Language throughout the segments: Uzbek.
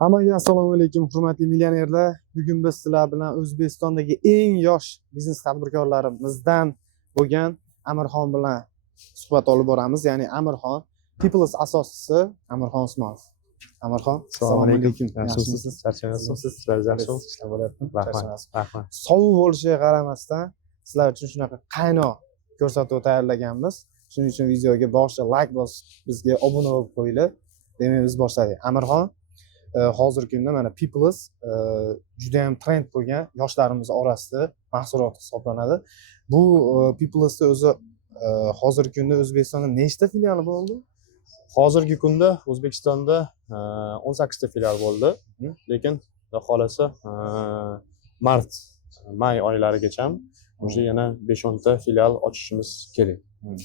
Hammaga assalomu alaykum, hurmatli millionerlar. Bugun biz sizlar bilan O'zbekistondagi eng yosh biznes tadbirkorlarimizdan bo'lgan Amirxon bilan suhbat olib boramiz. Ya'ni Amirxon People's asoschisi Amirxon Usmonov. Amirxon, assalomu alaykum. Yaxshimisiz? Charchamayapsiz? Sizlar yaxshimi? Ishlar bo'lyapti. Rahmat. Sovuq bo'lishiga qaramasdan sizlar uchun shunaqa qaynoq ko'rsatuv tayyorlaganmiz. Shuning uchun videoga boshida like bosib, bizga obuna bo'lib qo'yinglar. Demak, biz boshladik. Amirxon hozirgi kunda mana People's juda ham trend bo'lgan yoshlarimiz orasida mahsulot hisoblanadi. Bu People'sda o'zi hozirgi kunda O'zbekistonda nechta filiali bo'ldi? Hozirgi kunda O'zbekistonda 18 ta filial bo'ldi. Lekin xudo xolasa may oylarigacha o'sha yana 5-10 ta filial ochishimiz kerak.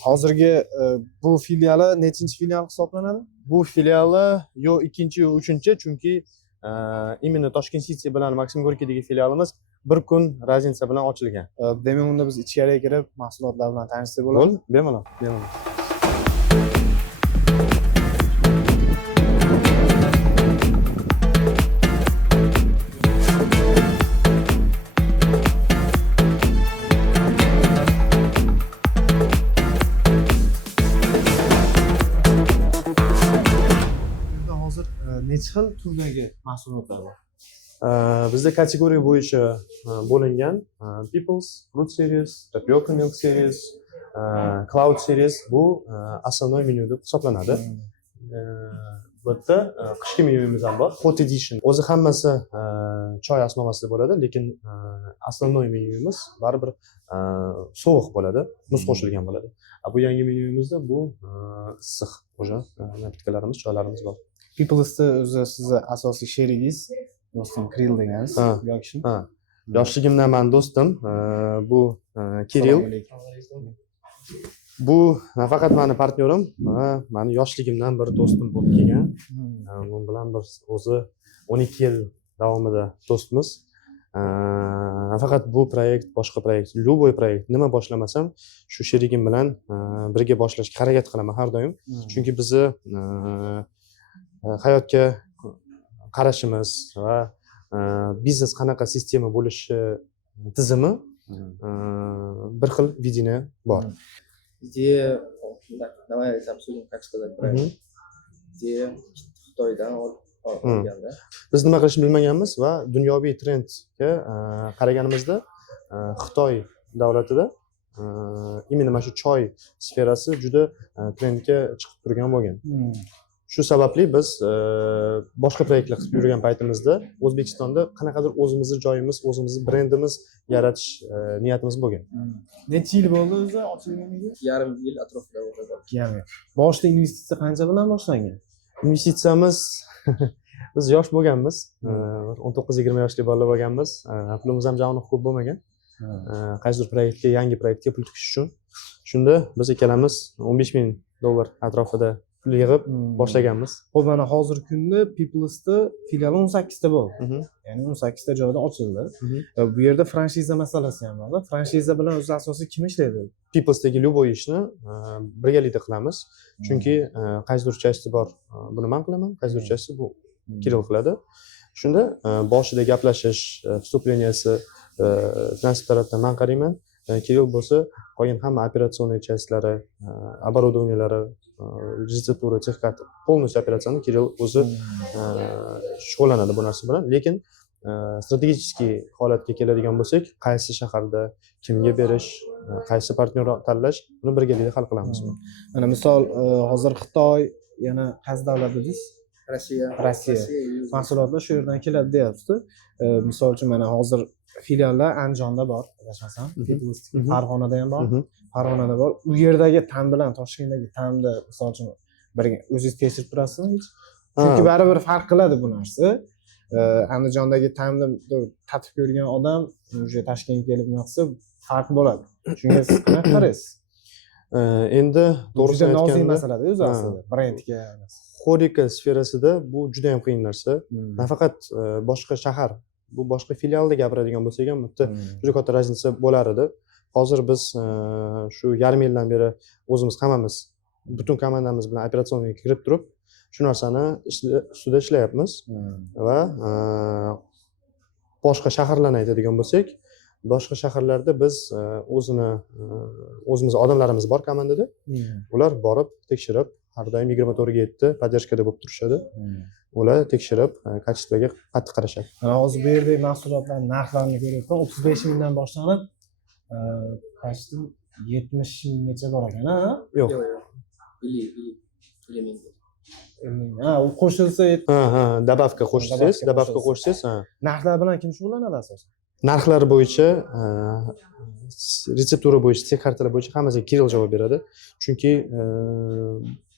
Hozirgi bu filiali nechinchi filial hisoblanadi? Bu filiali yo 2-chi yo 3-chi, chunki imенно Toshkent City bilan Maksim Gorkidagi filialimiz bir kun raznica bilan ochilgan. Demak, unda biz ichkariga kirib mahsulotlar bilan tanishsak bo'ladimi? Bemalol. Necha xil turdagi mahsulotlar bor? Bizda kategoriya bo'yicha bo'lingan People's Fruit Series, Tapioca Milk Series, Cloud Series bu основной menyu deb hisoblanadi. Bu yerda qishki menyuimiz ham bor, Hot Edition. O'zi hammasi choy asnomasida bo'ladi, lekin основной menyuimiz baribir sovuq bo'ladi, muz qo'shilgan bo'ladi. Bu yangi menyuimizda bu issiq o'sha napitkalarimiz, choylarimiz bor. People'sda o'zi sizni asosiy sherigingiz, do'stim Kirill degansiz, yoki shu? Yoshligimdan men do'stim, bu Kirill. Bu nafaqat meni partnyorim, meni yoshligimdan bir do'stim bo'lib kelgan. Bu bilan bir o'zi 12 yil davomida do'stmiz. Nafaqat bu proyekt, boshqa proyekt, любой proyekt nima boshlamasam, shu sherigim bilan birga boshlashga harakat qilaman har doim. Chunki bizni hayotga qarashimiz va biznes qanaqa sistema bo'lishi tizimi bir xil vidение bor. Идея, давай обсудим, как сказать правильно. Идея Xitoydan olganda. Biz nima qilishni bilmaganmiz va dunyoviy trendga qaraganimizda Xitoy davlatida именно mana shu choy sferasi juda trendga chiqib turgan bo'lgan. Shu sababli biz boshqa proyektlar qilib yurgan paytimizda O'zbekistonda qanaqadir o'zimizni joyimiz, o'zimizni brendimiz yaratish niyatimiz bo'lgan. Necha yil bo'ldi o'zi ochilganiga? Yarim yil atrofida bo'ldi. Ya'ni boshida investitsiya qancha bilan boshlangan? Investitsiyamiz biz yosh bo'lganmiz, 19-20 yoshli bolalar bo'lganmiz. Pulimiz ham javob ko'p bo'lmagan. Qaysidir proyektga, yangi proyektga pul tikish uchun. Shunda biz ikkalamiz $15,000 atrofida pul yig'ib boshlaganmiz. Xo'p, mana hozirgi kunda People'sda filiali 18 ta bo'ldi. Ya'ni 18 ta joyda ochildi. Bu yerda franshiza masalasi ham bor. Franshiza bilan o'zi asosiy kim ishlaydi? People'sdagi любой ishni birgalikda qilamiz. Chunki qaysidir части bor, buni men qilaman, qaysidir части bu Kirill qiladi. Shunda boshida gaplashish, vstupleniyasi finansal tarafdan men qarayman. Kirill bo'lsa, qolgan hamma operatsioniy частьlari, оборудованиялari, registratura, texkarta, полностью operatsiyani Kirill o'zi shug'ullanadi bu narsa bilan. Lekin strategический holatga keladigan bo'lsak, qaysi shaharda kimga berish, qaysi partnyor tanlash, buni birgalikda hal qilamiz. Mana misol hozir Xitoy, yana qaysi davlat dedingiz? Rossiya. Mahsulotlar shu yerdan keladi deyapsiz. Misol uchun mana hozir filiallar Andijonda bor, adashmasam, Farg'onada ham bor. Farg'onada bor. U yerdagi ta'm bilan Toshkentdagi ta'mda misol uchun birga o'zingiz tekshirib turasizmi hech? Chunki baribir farq qiladi bu narsa. Andijondagi ta'mni tatib ko'rgan odam o'sha Toshkentga kelib naqsa farq bo'ladi. Shunga siz qanaqa qaraysiz? Endi to'g'risini aytganda masalada o'zi aslida brendga xorika sferasida bu juda ham qiyin narsa. Nafaqat boshqa shahar, bu boshqa filialda gapiradigan bo'lsak ham bitta juda katta raznica bo'lar edi. Hozir biz shu yarim yildan beri o'zimiz hammamiz butun komandamiz bilan operatsiyaga kirib turib, shu narsani ustida ishlayapmiz va boshqa shaharlarni aytadigan bo'lsak, boshqa shaharlarda biz o'zimiz odamlarimiz bor komandada. Ular borib tekshirib, har doim 24/7 poddershkada bo'lib turishadi. Ular tekshirib, kачествоga qattiq qarashadi. Mana hozir bu yerdagi mahsulotlar narxlarini ko'ryapman. 35 mingdan boshlanib, qachdi 70 minggacha bor ekan, ha? Yo'q. Ili ming. Ha, u qo'shilsa Dabavka qo'shsangiz, ha. narxlar bilan kim shug'ullanadi asosan? Narxlar bo'yicha, retseptura bo'yicha, tsek kartalar bo'yicha hammasiga Kirill javob beradi. Chunki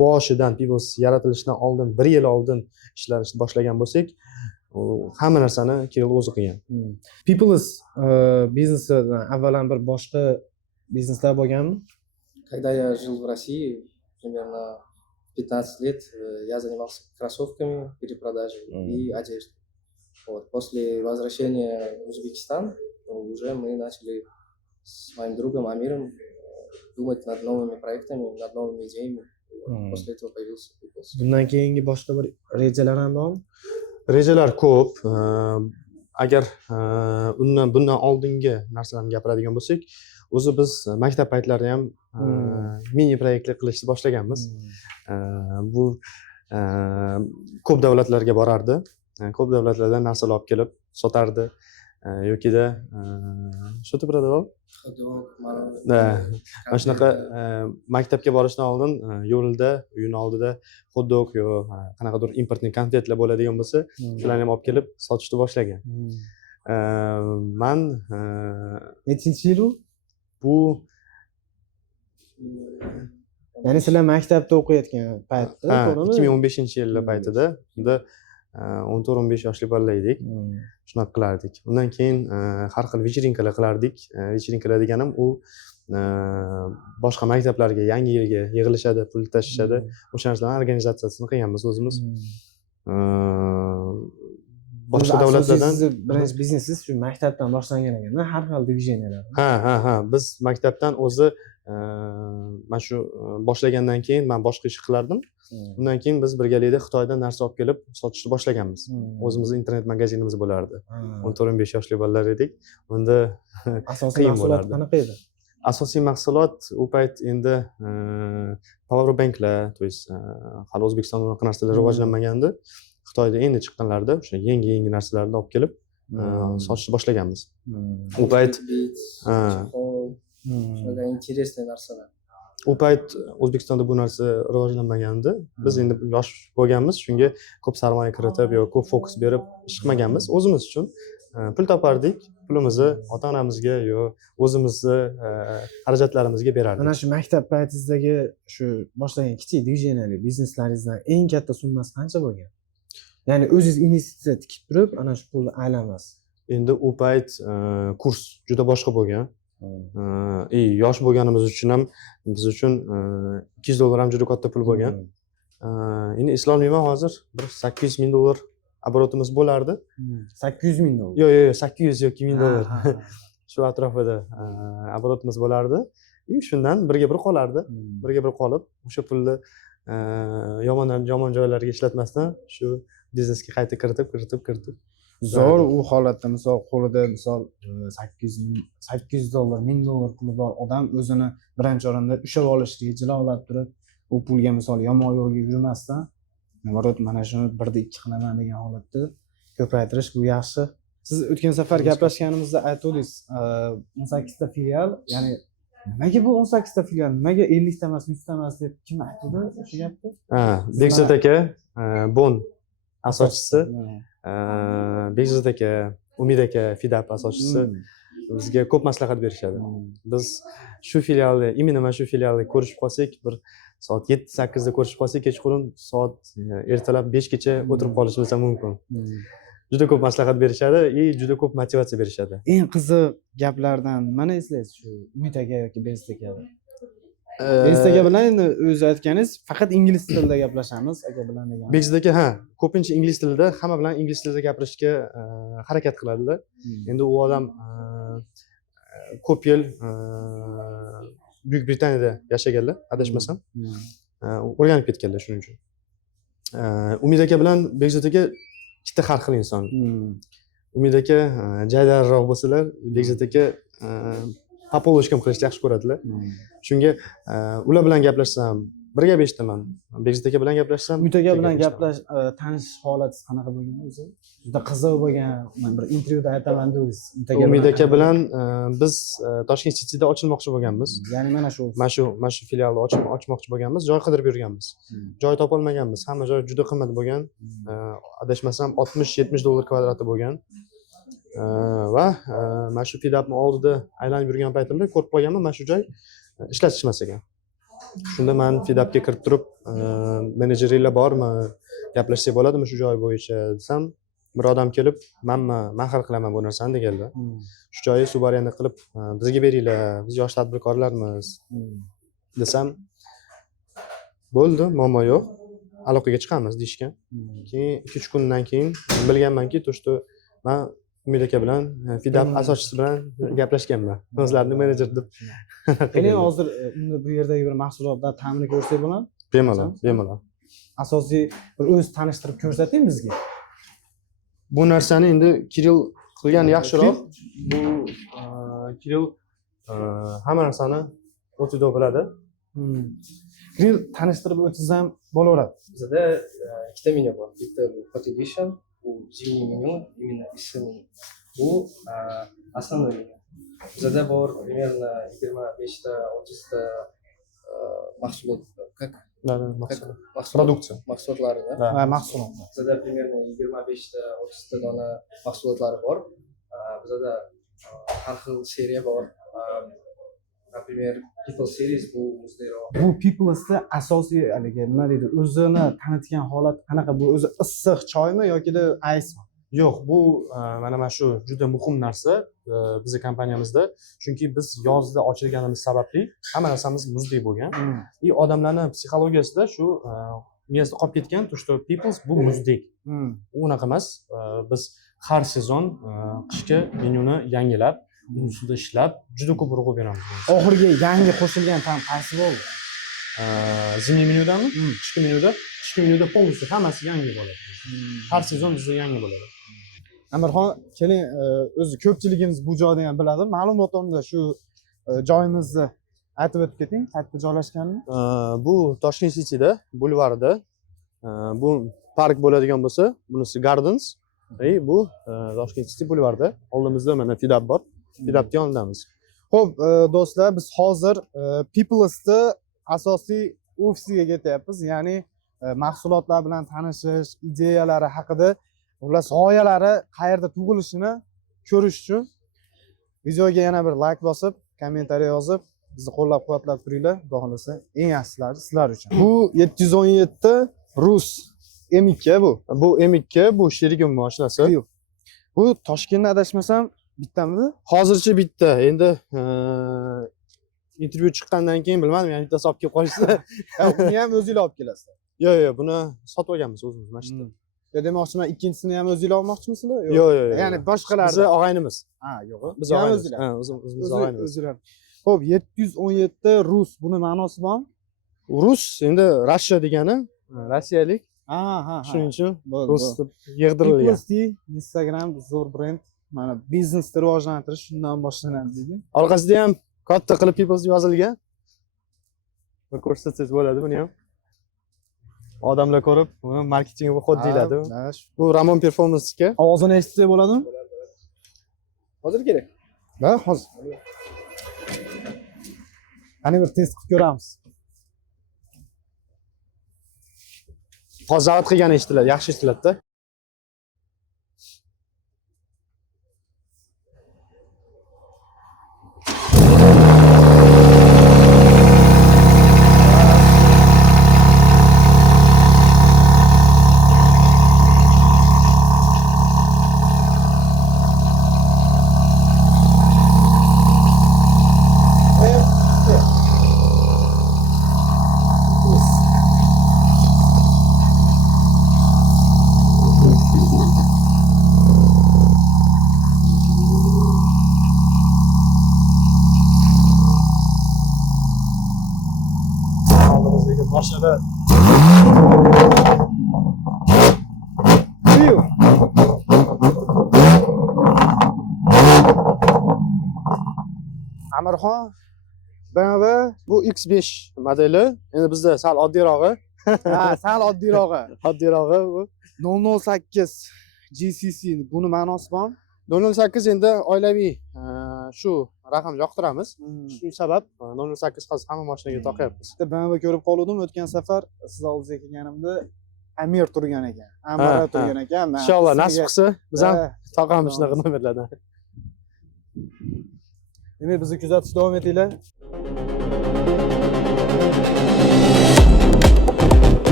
boshidan Pivos yaratilishidan oldin, 1 yil oldin ishlarni boshlagan bo'lsak, hamma narsani Kirill o'zi qilgan. People's biznesidan avvalan bir boshqa bizneslar bo'lganmi? Когда я жил в России, примерно 15 лет, я занимался кроссовками, перепродажей и одеждой. Вот. После возвращения в Узбекистан уже мы начали с моим другом Амиром думать над новыми проектами, над новыми идеями. Вот. После этого появился People's. Bundan keyingi boshqa bir rejalar ham bormi? Rejalar ko'p. Agar bundan oldingi narsalarni gapiradigan bo'lsak, o'zi biz maktab paytlarida ham mini proyektlar qilishni boshlaganmiz. Bu ko'p davlatlarga borardi. Ko'p davlatlardan narsalar olib kelib sotardi yokida что-то продавал? Mana shunaqa maktabga borishdan oldin yo'lda, uyini oldida hot-dog yo qanaqadir importni konfetlar bo'ladigan bo'lsa, shularni ham olib kelib sotishni boshlagan. Men Nechinchi yil u? bu Ya'ni sizlar maktabda o'qiyotgan paytda, to'g'rimi? 2015-yillar paytida, unda 14-15 yoshli bolalar edik. Shunaqa qilardik. Undan keyin har xil вечеринкаlar qilardik. Вечеринкаlar deganim u boshqa maktablarga yangi yilga yig'ilishadi, pul tashishadi. O'sha narsalarning organizatsiyasini qilganmiz o'zimiz. Boshqa davlatlardan birinchi biznesingiz shu maktabdan boshlangan ekan, har xil divizionerlar. Ha. Biz maktabdan o'zi mana shu boshlagandan keyin men boshqa ish qilardim. Undan keyin biz birgalikda Xitoydan narsa olib kelib sotishni boshlaganmiz. O'zimizning internet magazinimiz bo'lardi. 14-15 yoshli bolalar edik. Unda asosiy mahsulot qanaqa edi? Asosiy mahsulot u payt endi power banklar, to есть hali O'zbekistonda unaqa narsalar rivojlanmagandi. Xitoyda endi chiqqanlarda o'sha yangi narsalarni olib kelib sotishni boshlaganmiz. U payt shunaqa интересный narsalar. U payt O'zbekistonda bu narsa rivojlanmagandi. Biz endi yosh bo'lganmiz, shunga ko'p sarmoya kiritib yo ko'p fokus berib ish qilmaganmiz. O'zimiz uchun pul topardik, pulimizni ota-onamizga yo o'zimizni xarajatlarimizga berardik. Mana shu maktab paytingizdagi shu boshlagan kichik divizionerlik bizneslaringizdan eng katta summasi qancha bo'lgan? Ya'ni o'zingiz investitsiya tikib turib, ana shu pulni aylanmasiz. Endi u payt kurs juda boshqa bo'lgan. Yosh bo'lganimiz uchun ham biz uchun $200 ham juda katta pul bo'lgan. Endi eslolmayman hozir bir $800,000 obrotimiz bo'lardi. $800,000. Yo'q, 800 yoki $1000. Shu atrofida obrotimiz bo'lardi. Shundan birga bir qolardi. Birga bir qolib, o'sha pulni yomon joylarga ishlatmasdan shu biznesga qayta kiritib zo'r u holatda misol qo'lida misol $800, $1000 puli bor odam o'zini birinchi o'rinda ushlab olishga jilovlab turib, u pulga misol yomon yo'lga yurmasdan, navorot mana shuni 1da 2 qilaman degan holatda ko'paytirish bu yaxshi. Siz o'tgan safar gaplashganimizda aytdingiz, 18 ta filial, ya'ni nimaga bu 18 ta filial, nimaga 50 ta emas, 100 ta emas deb kim aytdi o'sha gapni? Bekzod aka, Bon asoschisi, Bekzod aka, Umid aka, Fidap asoschisi bizga ko'p maslahat berishadi. Biz shu filialni, именно mana shu filialni ko'rishib qolsak, bir soat 7-8 da ko'rishib qolsak, kechqurun soat ertalab 5 gacha o'tirib qolishimiz ham mumkin. Juda ko'p maslahat berishadi va juda ko'p motivatsiya berishadi. Eng qiziq gaplardan nimani eslaysiz shu Umid aka yoki Bekzod aka? Bekzod aka bilan endi o'zi aytganingiz, faqat ingliz tilida gaplashamiz aka bilan degan. Bekzod aka ko'pincha ingliz tilida, hamma bilan ingliz tilida gapirishga harakat qiladilar. Endi u odam ko'p yil Buyuk Britaniyada yashaganlar, adashmasam. O'rganib ketganlar shuning uchun. Umid aka bilan Bekzod aka ikkita har xil inson. Umid aka jaydarroq bo'lsalar, Bekzod aka populashkam qilishni yaxshi ko'radilar. Shunga ular bilan gaplashsam, bir gap eshitaman. Bekzod aka bilan gaplashsam, Umid aka bilan tanishish holati qanaqa bo'lgan o'zi? Juda qiziq bo'lgan. Men bir intervyuda aytaman dedingiz. Umid aka bilan biz Toshkent City'da ochilmoqchi bo'lganmiz. ya'ni mana Mana shu filialni ochmoqchi bo'lganmiz. Joy qidirib yurganmiz. Joy topolmaganmiz. Hamma joy juda qimmat bo'lgan. Adashmasam 60-70 dollar kvadrati bo'lgan. Va mana shu filialni oldida aylanib yurgan paytimda ko'rib qolganman, mana shu joy ishlatishmas ekan. Shunda men Fidapga kirib turib, menejeringlar bormi, gaplashsak bo'ladimi shu joy bo'yicha desam, bir odam kelib, men hal qilaman bu narsani deganlar. Shu joyni subarenda qilib bizga beringlar, biz yosh tadbirkorlarmiz desam, bo'ldi, muammo yo'q, aloqaga chiqamiz deyishgan. Keyin 2-3 kundan keyin bilganmanki, to что men Umid aka bilan Fidap asoschisi bilan gaplashganman. O'zlarini menejer deb. Keling hozir bu yerdagi bir mahsulotlar ta'mini ko'rsak bo'ladimi? Bemalol. Asosiy bir o'z tanishtirib ko'rsating bizga. Bu narsani endi Kirill qilgani yaxshiroq. Bu Kirill hamma narsani o'tida biladi. Kirill tanishtirib o'tsam bo'laveradi. Bizda ikkita menyu bor. Bitta bu Hot Edition, bu zimniy menyu, именно issiq menyu. Bu основной menyu. Bizda bor примерно 25 ta, 30 ta mahsulot, Produksiya. mahsulotlari da. Mahsulotlar. Bizda примерно 25 ta, 30 ta dona mahsulotlari bor. Bizda har xil seriya bor. Например, People Series bu muzdayroq. Bu Peoples'da asosiy haligi nima deydi, o'zini tanitgan holat qanaqa? Bu o'zi issiq choymi yoki ice mi? Yo'q, bu mana shu juda muhim narsa bizning kompaniyamizda. Chunki biz yozda ochilganimiz sababli hamma narsamiz muzdek bo'lgan. И odamlarning psixologiyasida shu miyasida qolib ketgan, to что Peoples bu muzdek. U unaqa emas. Biz har sezon qishki menyuni yangilab, ustida ishlab, juda ko'p urg'u beramiz. Oxirgi yangi qo'shilgan ta'm qaysi bo'ldi? Zimniy menyudami? Qishki menyuda полностью hammasi yangi bo'ladi. Har sezon bizda yangi bo'ladi. Amirxon, keling, o'zi ko'pchiligimiz bu joyni ham biladi. Ma'lumotlarda shu joyimizni aytib o'tib keting, qayerda joylashganini. Bu Toshkent City'da, bulvarda. Bu park bo'ladigan bo'lsa, bunisi Gardens. Bu Toshkent City bulvarda. Oldimizda mana Fidap bor. Fidapning yonidamiz. Xo'p, do'stlar, biz hozir Peoples'da asosiy ofisiga ketyapmiz. Ya'ni mahsulotlar bilan tanishish, ideyalari haqida, ular g'oyalari qayerda tug'ilishini ko'rish uchun videoga yana bir like bosib, kommentariy yozib, bizni qo'llab-quvvatlab turinglar. Xudo xolasa, eng yaxshilari sizlar uchun. Bu 717 Rus M2 bu. Bu M2, bu sherigim mashinasi. Bu Toshkentda adashmasam bittamidi? Hozircha bitta. Endi intervyu chiqqandan keyin bilmadim, yana bittasi olib kelib qolishsa. Uni ham o'zinglar olib kelasizlar. Yo'q, buni sotib olganmiz o'zimiz mana shu. Demoqchiman, ikkinchisini ham o'zinglar olmoqchimisizlar? Yo'q. Ya'ni boshqalar. Biz og'aynimiz. Ha, yo'q. Biz og'aynimiz. Ha, o'zimiz og'aynimiz. O'zinglar. Xo'p, 717 Rus, buni ma'nosi bormi? Rus endi Rossiya degani, rossiyalik. Ha. Shuning uchun Rus deb yig'dirilgan. Instagram zo'r brend. Mana biznesni rivojlantirish shundan boshlanadi deydi. Orqasida ham katta qilib Peoples yozilgan. Buni ko'rsatsangiz bo'ladi buni ham. Odamlar ko'rib, buni marketing xod deyiladi. Bu Ramon Performance'ga. Ovozini eshitsak bo'ladimi? Hozir kerak. Ha, hozir. Qani bir test qilib ko'ramiz. Hozir zavod qilgani eshitiladi, yaxshi eshitiladi-da. Mashinada Erxon BMW bu X5 modeli. Endi bizda sal oddiyrog'i. Ha, sal oddiyrog'i. Oddiyrog'i bu. 008 GCC buni ma'nosi bormi? 008 endi oilaviy shu raqamni yoqtiramiz. Shu sabab 008 hozir hamma mashinaga taqyapmiz. Bitta BMW ko'rib qoldim o'tgan safar siz oldingizga kelganimda Amir turgan ekan. Amara turgan ekan. Inshaalloh nasib qilsa biz ham taqamiz shunaqa nomerlardan. Demak, bizni kuzatishda davom etinglar.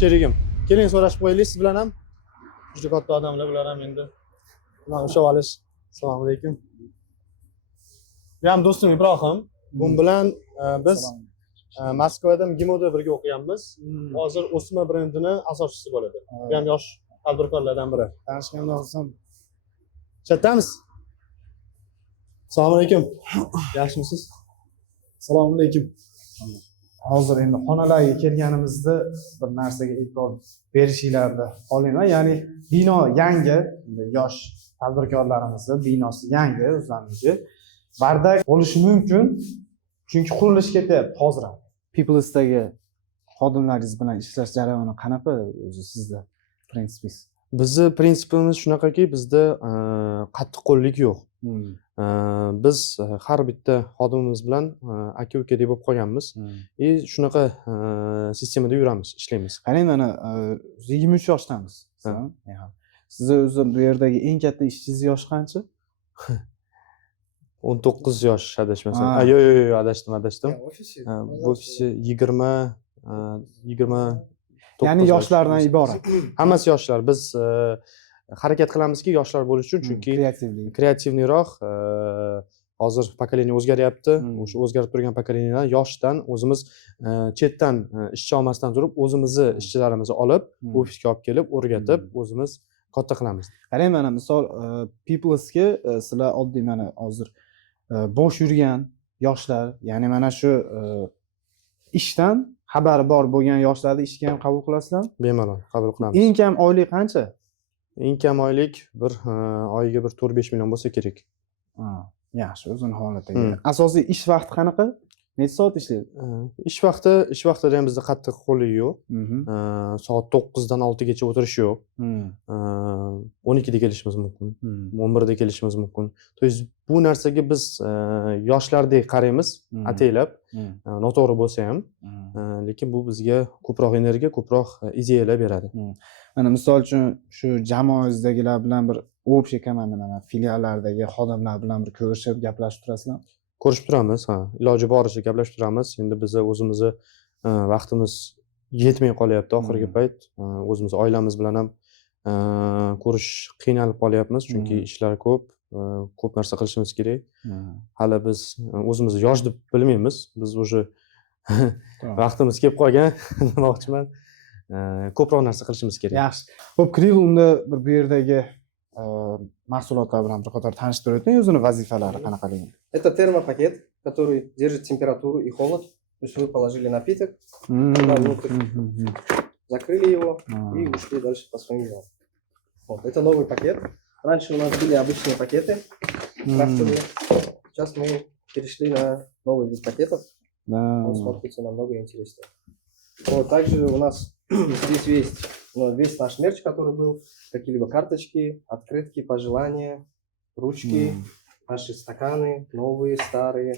Sherigim, keling so'rashib qo'yaylik siz bilan ham. Juda katta odamlar bular ham endi. Mana o'sha olish. Assalomu alaykum. Bu ham do'stim Ibrohim. Bu bilan biz Moskvada MGIMOda birga o'qiganmiz. Hozir O'sma brendini asoschisi bo'ladi. Bu ham yosh tadbirkorlardan biri. Tanishganimdan xursand. Chatdamiz. Assalomu alaykum. Yaxshimisiz? Assalomu alaykum. Hozir endi xonalarga kelganimizda bir narsaga e'tibor berishinglarni xohlayman. Ya'ni bino yangi, yosh tadbirkorlarimizning binosi yangi o'zlariniki. Bardak bo'lishi mumkin, chunki qurilish ketyapti hozir ham. Peoples'dagi xodimlaringiz bilan ishlash jarayoni qanaqa o'zi sizda prinsipingiz? Bizni prinsipimiz shunaqaki, bizda qattiqqo'llik yo'q. Biz har bitta xodimimiz bilan aka-uka deb bo'lib qolganmiz. Shunaqa sistemada yuramiz, ishlaymiz. Qarang, mana 23 yoshdamiz. Sizni o'zi bu yerdagi eng katta ishchingiz yoshi qancha? 19 yosh adashmasam. Yo'q, adashdim. Bu kishi 20 Ya'ni yoshlardan iborat. Hammasi yoshlar. Biz harakat qilamizki, yoshlar bo'lish uchun, chunki kreativniroq, hozir pokoleniya o'zgaryapti. O'sha o'zgarib turgan pokoleniyadan yoshdan o'zimiz chetdan ishchi olmasdan turib, o'zimizni ishchilarimizni olib, ofisga olib kelib, o'rgatib, o'zimiz katta qilamiz. Qarang, mana misol Peoples'ga sizlar oddiy mana hozir bosh yurgan yoshlar, ya'ni mana shu ishdan xabari bor bo'lgan yoshlarni ishga ham qabul qilasizlar? Bemalol qabul qilamiz. Eng kam oylik qancha? Eng kam oylik bir oyiga bir 4-5 million bo'lsa kerak. Yaxshi, o'zini holatiga. Asosiy ish vaqti qanaqa? Necha soat ishlaydi? Ish vaqtida ham bizda qattiq qo'llik yo'q. Soat 9 dan 6 gacha o'tirish yo'q. 12 da kelishimiz mumkin. 11 da kelishimiz mumkin. To есть bu narsaga biz yoshlardek qaraymiz, ataylab. Noto'g'ri bo'lsa ham, lekin bu bizga ko'proq energiya, ko'proq ideyalar beradi. Mana misol uchun shu jamoangizdagilar bilan bir общий komanda, mana filiallardagi xodimlar bilan bir ko'rishib, gaplashib turasizlar? Ko'rishib turamiz, iloji boricha gaplashib turamiz. Endi biz o'zimizni vaqtimiz yetmay qolyapti oxirgi payt. O'zimiz oilamiz bilan ham ko'rish qiynalib qolyapmiz, chunki ishlar ko'p narsa qilishimiz kerak. Hali biz o'zimizni yosh deb bilmaymiz. Biz уже vaqtimiz kelib qolgan demoqchiman. Ko'proq narsa qilishimiz kerak. Yaxshi. Xo'p, Krill unda bu yerdagi mahsulotlar bilan bir qator tanishtirib o'ting, o'zini vazifalari qanaqaligi? Это термопакет, который держит температуру и холод. То есть вы положили напиток, туда внутрь, закрыли его и ушли дальше по своим делам. Вот, это новый пакет. Раньше у нас были обычные пакеты крафтовые. Сейчас мы перешли на новый вид пакетов. Он смотрится намного интереснее. Вот, также у нас здесь весь наш мерч, который был. Какие-либо карточки, открытки, пожелания, ручки, наши стаканы, новые, старые,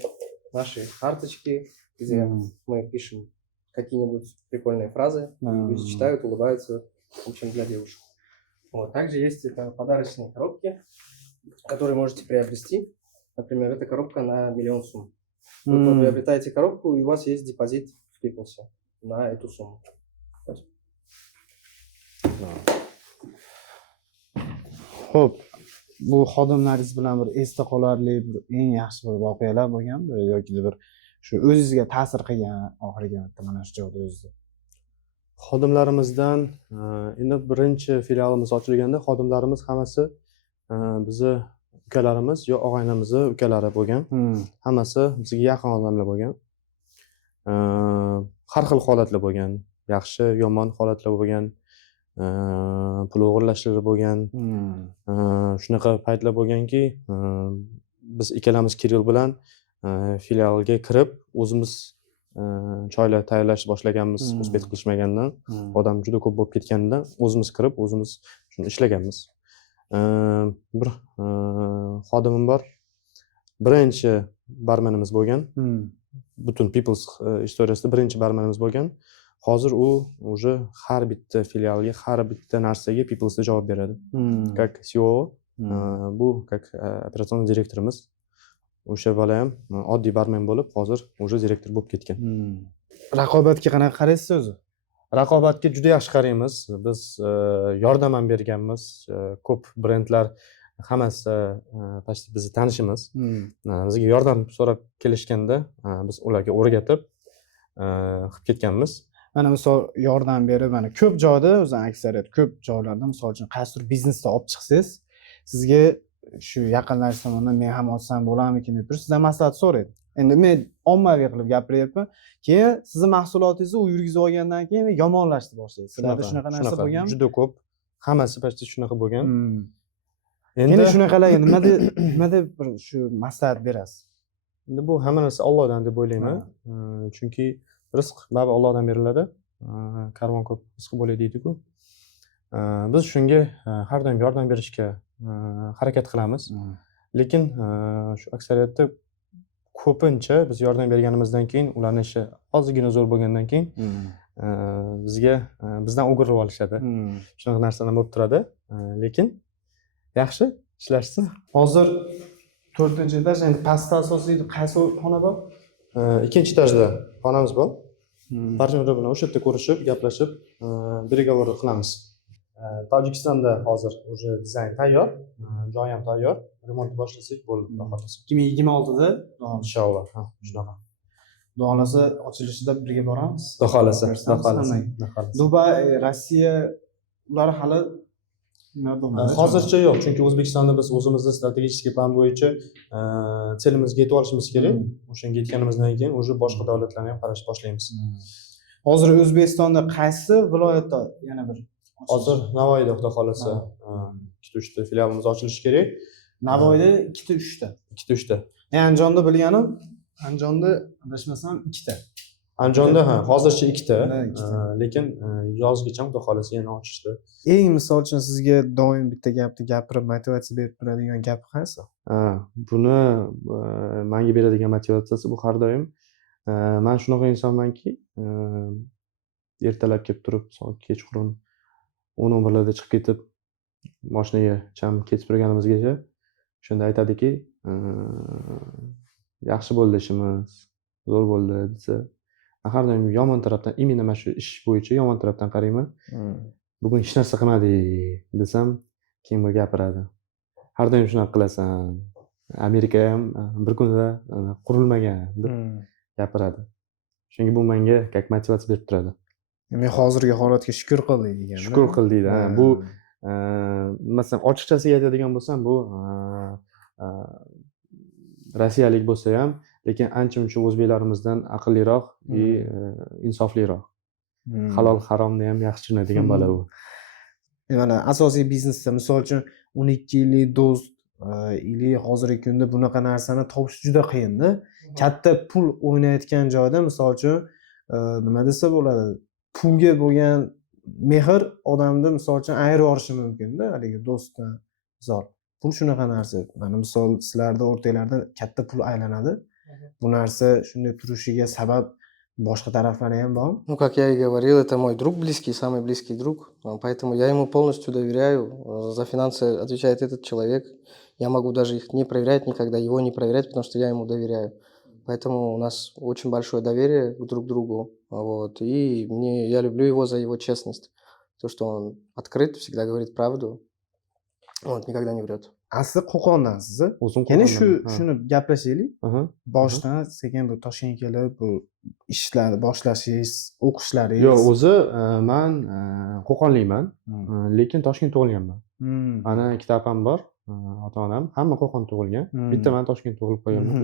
наши карточки, где мы пишем какие-нибудь прикольные фразы, люди читают, улыбаются, в общем, для девушек. Вот. Также есть подарочные коробки, которые можете приобрести. Например, эта коробка на 1 000 000 сумм. Вы приобретаете коробку, и у вас есть депозит в Peoples на эту сумму. Xo'p, bu xodimlaringiz bilan bir esda qolarli, bir eng yaxshi bir voqealar bo'lganmi yoki bir shu o'zingizga ta'sir qilgan oxirgi marta mana shu joyda o'zida? Xodimlarimizdan endi birinchi filialimiz ochilganda xodimlarimiz hammasi bizni ukalarimiz yo og'aynimizni ukalari bo'lgan. Hammasi bizga yaqin odamlar bo'lgan. Har xil holatlar bo'lgan. Yaxshi, yomon holatlar bo'lgan. Pul o'g'irlashlar bo'lgan. Shunaqa paytlar bo'lganki, biz ikkalamiz Kirill bilan filialga kirib, o'zimiz choylar tayyorlashni boshlaganmiz, o'zbek qilishmagandan, odam juda ko'p bo'lib ketganidan o'zimiz kirib, o'zimiz shuni ishlaganmiz. Bir xodimim bor. Birinchi barmenimiz bo'lgan. Butun People's istoriyasida birinchi barmenimiz bo'lgan. Hozir u уже har bitta filialga, har bitta narsaga People'sda javob beradi. Как CEO, bu как operatsionni direktorimiz. O'sha bola ham oddiy barmen bo'lib, hozir уже direktor bo'lib ketgan. Raqobatga qanaqa qaraysiz o'zi? Raqobatga juda yaxshi qaraymiz. Biz yordam ham berganmiz. Ko'p brendlar hammasi почти bizni tanishimiz. Bizga yordam so'rab kelishganda biz ularga o'rgatib qilib ketganmiz. Mana misol yordam berib, mana ko'p joyda, o'zi aksariyat ko'p joylarda misol uchun qaysidir biznesda olib chiqsangiz, sizga shu yaqinlar tomonidan men ham olsam bo'larmikin deb turib sizdan maslahat so'raydi. Endi men ommaviy qilib gapiryapman. Keyin sizni mahsulotingizni u yurgizib olgandan keyin yomonlashni boshlaydi. Sizlarda shunaqa narsa bo'lganmi? Juda ko'p. Hammasi почти shunaqa bo'lgan. Endi shunaqalarga nima deb shu maslahat berasiz? Endi bu hamma narsa Allohdan deb o'ylayman. Chunki rizq baribir Allohdan beriladi. Karvon ko'p rizq bo'ladi deydi-ku. Biz shunga har doim yordam berishga harakat qilamiz. Lekin shu aksariyatda ko'pincha biz yordam berganimizdan keyin ularning ishi ozgina zo'r bo'lgandan keyin bizdan o'g'irlab olishadi. Shunaqa narsalar bo'lib turadi. Lekin yaxshi ishlashsa. Hozir 4-etaj, endi pastda asosiy qaysi xona bor? Ikkinchi etajda xonamiz bor. Partnyorlar bilan o'sha yerda ko'rishib, gaplashib, переговоры qilamiz. Tojikistonda hozir уже dizayn tayyor, joy ham tayyor. Remontni boshlasak bo'ldi, xudo xohlasa. 2026da inshaalloh, ha, shunaqa. Xudo xohlasa ochilishida birga boramiz. Xudo xohlasa, xudo xohlasa. Dubay, Rossiya ular hali hozircha yo'q, chunki O'zbekistonda biz o'zimizni strategik plan bo'yicha selimizga yetib olishimiz kerak. O'shanga yetganimizdan keyin уже boshqa davlatlarni ham qarashni boshlaymiz. Hozir O'zbekistonda qaysi viloyatda yana bir? Hozir Navoiyda xudo xohlasa 2-3 ta filialimiz ochilishi kerak. Navoiyda 2-3 ta. 2-3 ta. Andijonda bilganim, Andijonda adashmasam 2 ta. Andijonda hozircha 2 ta, lekin yozgacha xudo xohlasa yana ochishdi. Eng misol uchun sizga doim bitta gapni gapirib motivatsiya berib turadigan gap qaysi? Buni menga beradigan motivatsiyasi bu har doim men shunaqa insonmanki, ertalab kelib turib, soat kechqurun 10-11larda chiqib ketib, mashinaga cham ketib turganimizgacha shunda aytadiki, yaxshi bo'ldi ishimiz, zo'r bo'ldi desa, har doim yomon tarafdan, imенно mana shu ish bo'yicha yomon tarafdan qarayman. Bugun hech narsa qilmadik desam, keyin bu gapiradi. Har doim shunaqa qilasan. Amerika ham bir kunda qurilmagan deb gapiradi. Chunki bu menga как motivatsiya berib turadi. Men hozirgi holatga shukr qildik degan. Shukr qil deydi. Bu masalan ochiqchasiga aytadigan bo'lsam, bu rossiyalik bo'lsa ham, lekin ancha-muncha o'zbeklarimizdan aqlliroq va insofliroq. Halol haromni ham yaxshi tushunadigan bola u. Mana asosiy biznesda misol uchun 12 yillik do'st ili hozirgi kunda bunaqa narsani topish juda qiyin-da. Katta pul o'ynayotgan joyda misol uchun nima desa bo'ladi? Pulga bo'lgan mehr odamni misol uchun ayirib yuborishi mumkin-da, haligi do'stdan zor. Pul shunaqa narsa. Mana misol sizlarda o'rtanglarda katta pul aylanadi. Bu narsa shunday turishiga sabab boshqa taraflari ham bormi? Ну, как я и говорил, это мой друг близкий, самый близкий друг, поэтому я ему полностью доверяю. За финансы отвечает этот человек. Я могу даже их не проверять никогда, его не проверять, потому что я ему доверяю. Поэтому у нас очень большое доверие друг к другу. Вот. И я люблю его за его честность. То, что он открыт, всегда говорит правду, вот, никогда не врет. asli Qo'qondan siz. O'zim Yana Qo'qondanman, ha. shuni gaplashaylik. Aha. Boshdan sekin bu Toshkentga kelib bu ishlarni boshlashingiz, Yo'q, o'qishlaringiz. o'zi men Qo'qonlikman, Hmm. lekin Toshkentda tug'ilganman. Hmm. Ana ikkita opam bor, ota-onam hamma Qo'qonda tug'ilgan. Bitta men Toshkentda tug'ilib qolganman.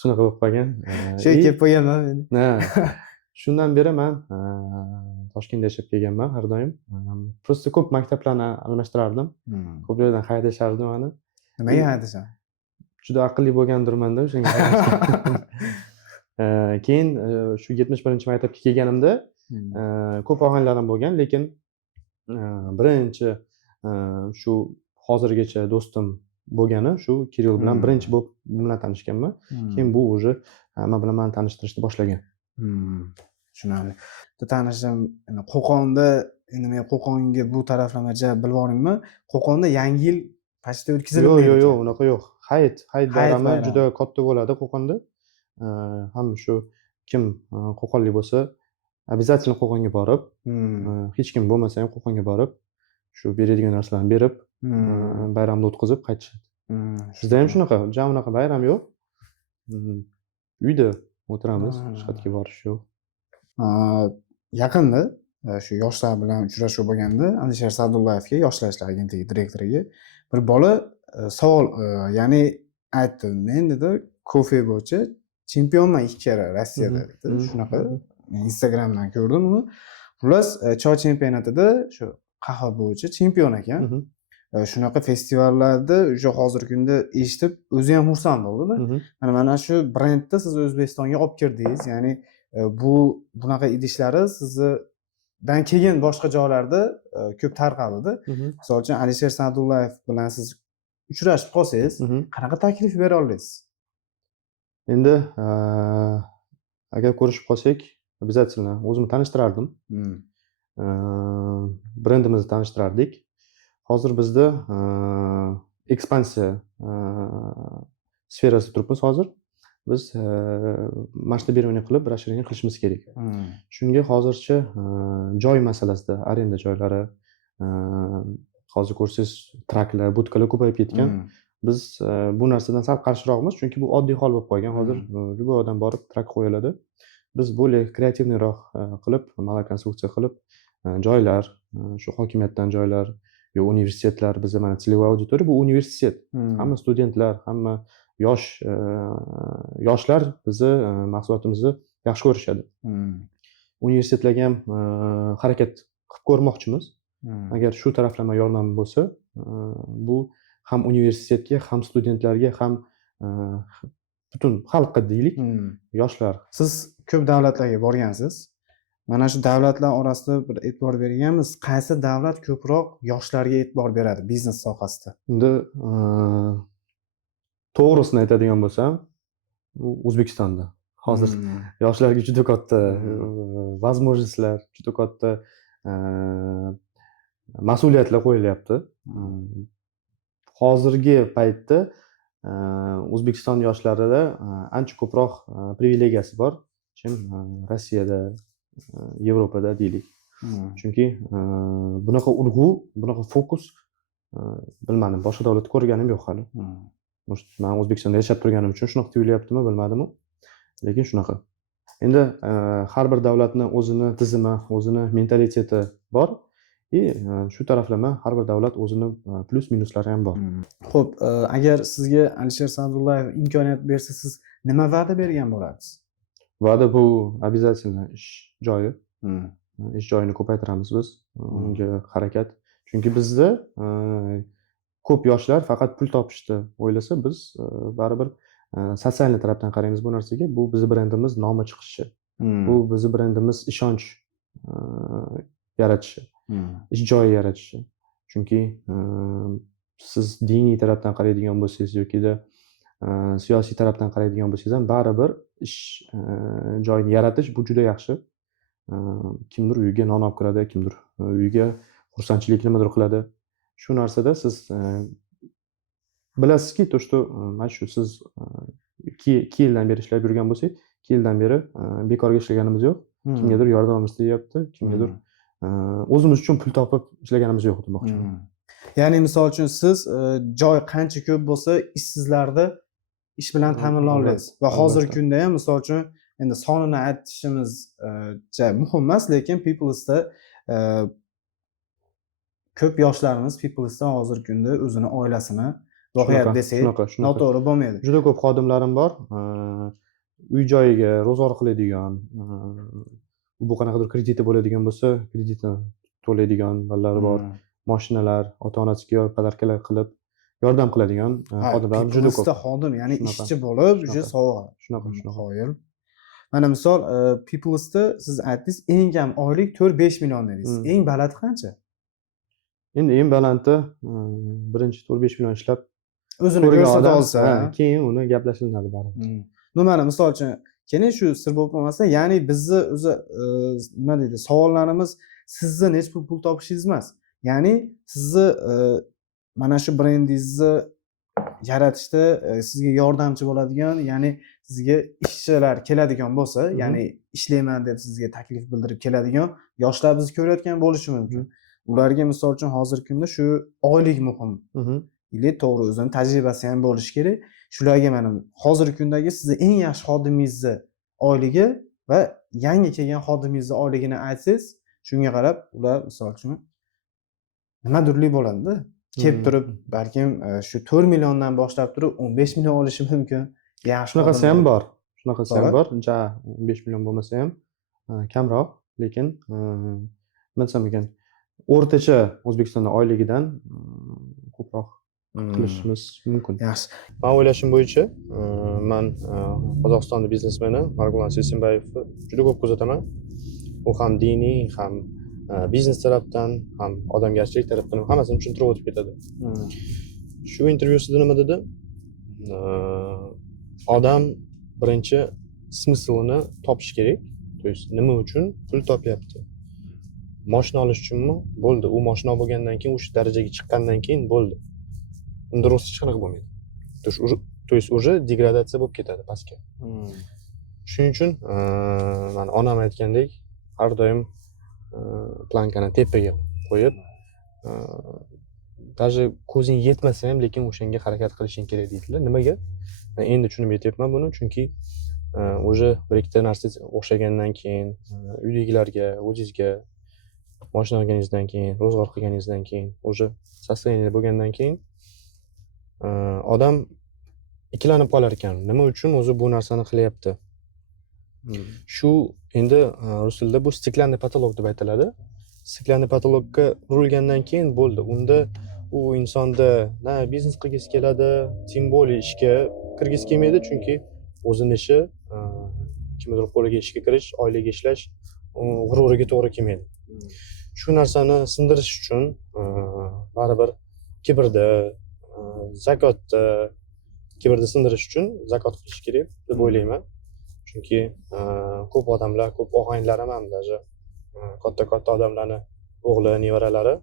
Shunaqa bo'lib qolgan. Shu kelib qo'yganman men. Ha. Shundan beri men Toshkentda yashab kelganman har doim. Просто ko'p maktablarni almashtirardim. Ko'p joydan haydashardi meni. Nimaga haydashan? Juda aqlli bo'lgandirmanda o'shanga. Keyin shu 71-maktabga kelganimda ko'p og'aynilarim bo'lgan, lekin birinchi shu hozirgacha do'stim bo'lgani shu Kirill bilan birinchi bo'lib bilan tanishganman. Keyin bu уже hamma bilan meni tanishtirishni boshlagan. Tushunarli. Tanishim Qo'qonda, endi men Qo'qonga bu taraflamacha bilib olaymi? Qo'qonda Yangi yil почти o'tkazilmaydi. Yo'q, unaqa yo'q. Hayit bayrami bayrami. juda katta bo'ladi Qo'qonda. Hamma shu kim qo'qonlik bo'lsa, обязательно Qo'qonga borib, hech kim bo'lmasa ham Qo'qonga borib, shu beradigan narsalarni berib, bayramni o'tkazib qaytishadi. Bizda ham shunaqa, jam unaqa bayram yo'q. Uyda o'tiramiz, hech qayerga borish yo'q. Yaqinda shu yoshlar bilan uchrashuv bo'lganda Alisher Sa'dullayevga Yoshlar ishlari agentligi direktoriga bir bola savol, ya'ni aytdi, men dedi kofe bo'yicha chempionman 2 karra Rossiyada dedi. Shunaqa Instagramdan ko'rdim uni. Xullas, choy chempionatida shu qahva bo'yicha chempion ekan. Shunaqa festivallarda o'sha hozirgi kunda eshitib o'zi ham xursand bo'ldi-da. Mana shu brendni siz O'zbekistonga olib kirdingiz, ya'ni bunaqa idishlar sizdan keyin boshqa joylarda ko'p tarqaldi. Misol uchun Alisher Sa'dullayev bilan siz uchrashib qolsangiz, qanaqa taklif bera olasiz? Endi agar ko'rishib qolsak, обязательно o'zimni tanishtirardim. Brendimizni tanishtirardik. Hozir bizda ekspansiya sferasida turibmiz hozir. Biz masshtabирование qilib, расширение qilishimiz kerak. Shunga hozircha joy masalasida, arenda joylari, hozir ko'rsangiz traklar, budkalar ko'payib ketgan. Biz bu narsadan sal qarshiroqmiz, chunki bu oddiy hol bo'lib qolgan. Hozir любой odam borib trak qo'ya oladi. Biz bo'lay kreativniroq qilib, malakonstruksiya qilib, joylar, shu hokimiyatdan joylar, yo universitetlar, bizda mana целевой auditoriya bu universitet. Hamma studentlar, hamma yoshlar bizni mahsulotimizni yaxshi ko'rishadi. Universitetlarga ham harakat qilib ko'rmoqchimiz. Agar shu taraflama yordam bo'lsa, bu ham universitetga, ham studentlarga, ham butun xalqqa deylik, yoshlar. Siz ko'p davlatlarga borgansiz. Mana shu davlatlar orasida bir e'tibor berganmiz. Qaysi davlat ko'proq yoshlarga e'tibor beradi biznes sohasida? Endi to'g'risini aytadigan bo'lsam, u O'zbekistonda. Hozir yoshlarga juda katta возможностьlar, juda katta mas'uliyatlar qo'yilyapti. Hozirgi paytda O'zbekiston yoshlarida ancha ko'proq privilegiyasi bor, чем Rossiyada, Yevropada deylik. Chunki bunaqa urg'u, bunaqa fokus bilmadim, boshqa davlatda ko'rganim yo'q hali. Men O'zbekistonda yashab turganim uchun shunaqa tuyulyaptimi, bilmadim. Lekin shunaqa. Endi har bir davlatning o'zini tizimi, o'zini mentaliteti bor. Shu taraflama har bir davlat o'zini plus minuslari ham bor. Xo'p, agar sizga Alisher Sa'dullayev imkoniyat bersa, siz nima va'da bergan bo'lasiz? Va'da bu обязательно ish joyi. Ish joyini ko'paytiramiz biz. Unga harakat. Chunki bizda ko'p yoshlar faqat pul topishni o'ylasa, biz baribir sotsial tarafdan qaraymiz bu narsaga. Bu bizning brendimiz nomi chiqishi. Bu bizning brendimiz ishonch yaratishi. Ish joyi yaratishi. Chunki siz diniy tarafdan qaraydigan bo'lsangiz yoki-da siyosiy tarafdan qaraydigan bo'lsangiz ham baribir ish joyini yaratish bu juda yaxshi. Kimdir uyiga non olib kiradi, kimdir uyiga xursandchilik nimadir qiladi. Shu narsada siz bilasizki, to что mana shu siz 2 yildan beri ishlab yurgan bo'lsangiz, 2 yildan beri bekorga ishlaganimiz yo'q. Kimgadir yordamimiz tegyapti, kimgadir o'zimiz uchun pul topib ishlaganimiz yo'q demoqchiman. Ya'ni misol uchun siz joy qancha ko'p bo'lsa, ishsizlarni ish bilan ta'minlay olasiz. Va hozirgi kunda ham misol uchun endi sonini aytishimiz muhim emas, lekin Peoples'da ko'p yoshlarimiz Peoples'da hozirgi kunda o'zini oilasini boqyapti desak, shunaqa. noto'g'ri bo'lmaydi. Juda ko'p xodimlarim bor. Uy joyiga ro'zg'or qiladigan, bu qanaqadir krediti bo'ladigan bo'lsa, kreditni to'laydigan ballar bor. Mashinalar, ota-onasiga podarkalar qilib yordam qiladigan xodimlar juda ko'p. Peoples'da xodim, ya'ni ishchi bo'lib, juda sovg'a. Shunaqa. Qoyil. Mana misol Peoples'da siz aytdingiz, eng kam oylik 4-5 million dedingiz. Eng baland qancha? Endi eng balandi birinchi 4-5 million ishlab O'zini ko'rsata olsa, keyin uni gaplashilinadi baribir. Mana misol uchun, keyin shu sir bo'lib qolmasa, ya'ni bizni o'zi nima deydi, savollarimiz sizni necha pul topishingiz emas. Ya'ni sizni mana shu brendingizni yaratishda sizga yordamchi bo'ladigan, ya'ni sizga ishchilar keladigan bo'lsa, ya'ni ishlayman deb sizga taklif bildirib keladigan yoshlar bizni ko'rayotgan bo'lishi mumkin. Ularga misol uchun hozirgi kunda shu oylik muhim. Или to'g'ri o'zining tajribasi ham bo'lishi kerak. Shularga mana hozirgi kundagi sizni eng yaxshi xodimingizni oyligi va yangi kelgan xodimingizni oyligini aytsangiz, shunga qarab ular misol uchun nimadirli bo'ladi-da. Kelib turib, balkim shu 4 milliondan boshlab turib 15 million olishi mumkin. Yaxshi Shunaqasi ham bor. Shunaqasi ham bor. 15 million bo'lmasa ham kamroq, lekin nima desam ekan, o'rtacha O'zbekistonda oyligidan ko'proq qilishimiz mumkin. Yaxshi. Men o'ylashim bo'yicha, men Qozog'istonning biznesmeni Margulan Sesimbayevni juda ko'p kuzataman. U ham diniy, ham biznes tarafdan, ham odamgarchilik tarafdan hammasini tushuntirib o'tib ketadi. Shu intervyusida nima dedi? Odam birinchi smyslini topish kerak. То есть nima uchun pul topyapti? Mashina olish uchunmi? Bo'ldi. U mashina bo'lgandan keyin o'sha darajaga chiqqandan keyin bo'ldi. Unda rost hech qanaqa bo'lmaydi. То есть уже degradatsiya bo'lib ketadi pastga. Shuning uchun mana onam aytgandek, har doim plankani tepaga qo'yib, даже ko'zing yetmasa ham, lekin o'shanga harakat qilishing kerak deydilar. Nimaga? Men endi tushunib yetyapman buni, chunki уже bir ikkita narsa o'xshagandan keyin, uydagilarga, o'zingizga mashina olganingizdan keyin, ro'zg'or qilganingizdan keyin, уже состояние bo'lgandan keyin odam ikkilanib qolar ekan. Nima uchun o'zi bu narsani qilyapti? Shu endi rus tilida bu stiklanniy patolog deb aytiladi. Stiklanniy patologga urilgandan keyin bo'ldi. Unda u insonda na biznes qilgisi keladi, tim более ishga kirgisi kelmaydi, chunki o'zining ishi kimdir qo'liga ishga kirish, oylik ishlash g'ururiga to'g'ri kelmaydi. Shu narsani sindirish uchun baribir kibrda, zakotda, kibrda sindirish uchun zakot qilish kerak deb o'ylayman. Chunki ko'p odamlar, ko'p og'aynilarim ham даже katta odamlarni o'g'li, nevaralari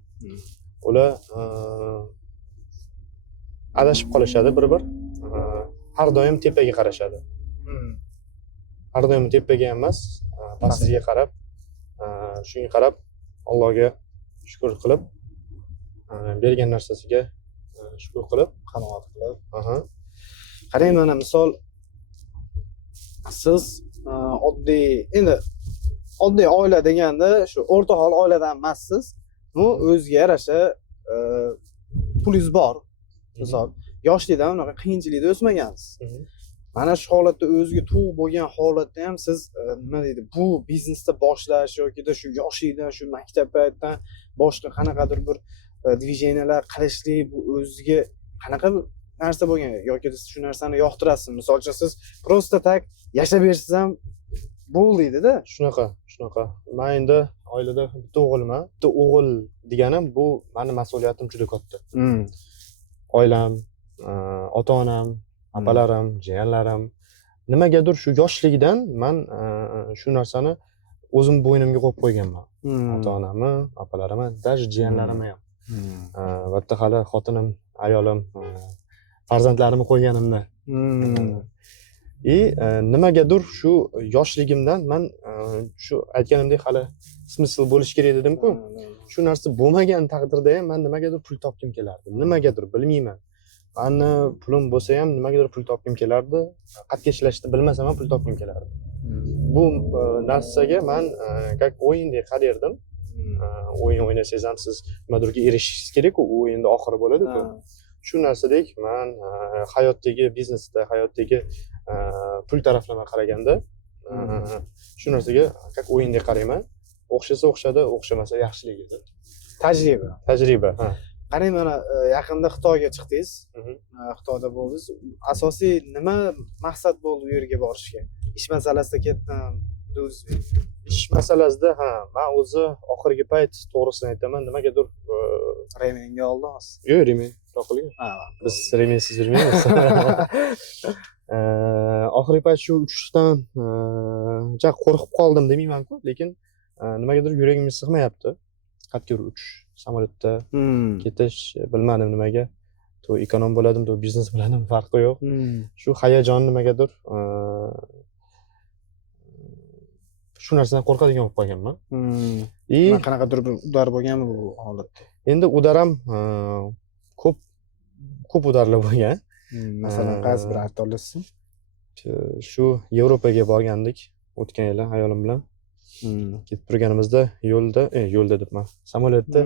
ular adashib qolishadi bir-bir. Har doim tepaga qarashadi. Har doim tepaga emas, pastiga qarab, shunga qarab Allohga shukr qilib, bergan narsasiga shukr qilib, qanoat qilib. Qarang, mana misol siz oddiy oila deganda shu o'rta hol oiladan emassiz. Bu o'ziga yarasha pulingiz bor. Misol yoshlikdan unaqa qiyinchilikda o'smagansiz. Mana shu holatda o'ziga tug'ib bo'lgan holatda ham siz nima deydi, bu biznesda boshlash yoki shu yoshlikdan, shu maktab paytidan boshqa qanaqadir bir dvijeniyalar qilishlik bu o'ziga qanaqa bir narsa bo'lgan yoki siz shu narsani yoqtirasiz. Misol uchun siz просто tak yashab bersiz ham bo'ldida. Shunaqa. Men endi oilada bitta o'g'ilman. Bitta o'g'il deganim bu meni mas'uliyatim juda katta. Oilam, ota-onam, opalarim, jiyanlarim nimagadir shu yoshlikdan men shu narsani o'zim bo'ynimga qo'yib qo'yganman. Ota-onamni, opalarimni, даже jiyanlarimni ham. Va bitta hali xotinim, ayolim, farzandlarimni qo'yganimda. Nimagadir shu yoshligimdan men shu aytganimdek hali smysl bo'lishi kerak dedim-ku. Shu narsa bo'lmagan taqdirda ham men nimagadir pul topgim kelardi. Nimagadir bilmayman. Meni pulim bo'lsa ham nimagadir pul topgim kelardi. Qatga ishlashni bilmasam ham pul topgim kelardi. Bu narsaga men как o'yindek qarardim. O'yin o'ynasangiz ham siz nimadirga erishishingiz kerak-ku, u o'yinda oxiri bo'ladi-ku. Shu narsadek men hayotdagi, biznesda, hayotdagi pul taraflama qaraganda shu narsaga как o'yindek qarayman. O'xshasa o'xshadi, o'xshamasa yaxshilik edi. Tajriba. Ha. Qarang, mana yaqinda Xitoyga chiqdingiz. Xitoyda bo'ldingiz. Asosiy nima maqsad bo'ldi u yerga borishga? Ish masalasida ketdim, o'zizmi? Ish masalasida men o'zi oxirgi payt to'g'risini aytaman, nimagadir Remenga oldingiz. yo'q, remen to'qilgan. Biz remensiz yurmaymiz. Oxirgi payt shu uchishdan juda qo'rqib qoldim demayman-ku, lekin nimagadir yuragimga sig'mayapti. Qatga uchish, samolyotda ketish, bilmadim nimaga. To ekonom bo'ladim, to biznes bo'ladim, farqi yo'q. Shu hayajon nimagadir shu narsadan qo'rqadigan bo'lib qolganman. Qanaqadir bir udar bo'lganmi bu holatda? Endi udar ham ko'p udarlar bo'lgan. Masalan, qaysi bir ayta olasiz? Shu Yevropaga borgandik o'tgan yili ayolim bilan. Ketib turganimizda yo'lda debman, samolyotda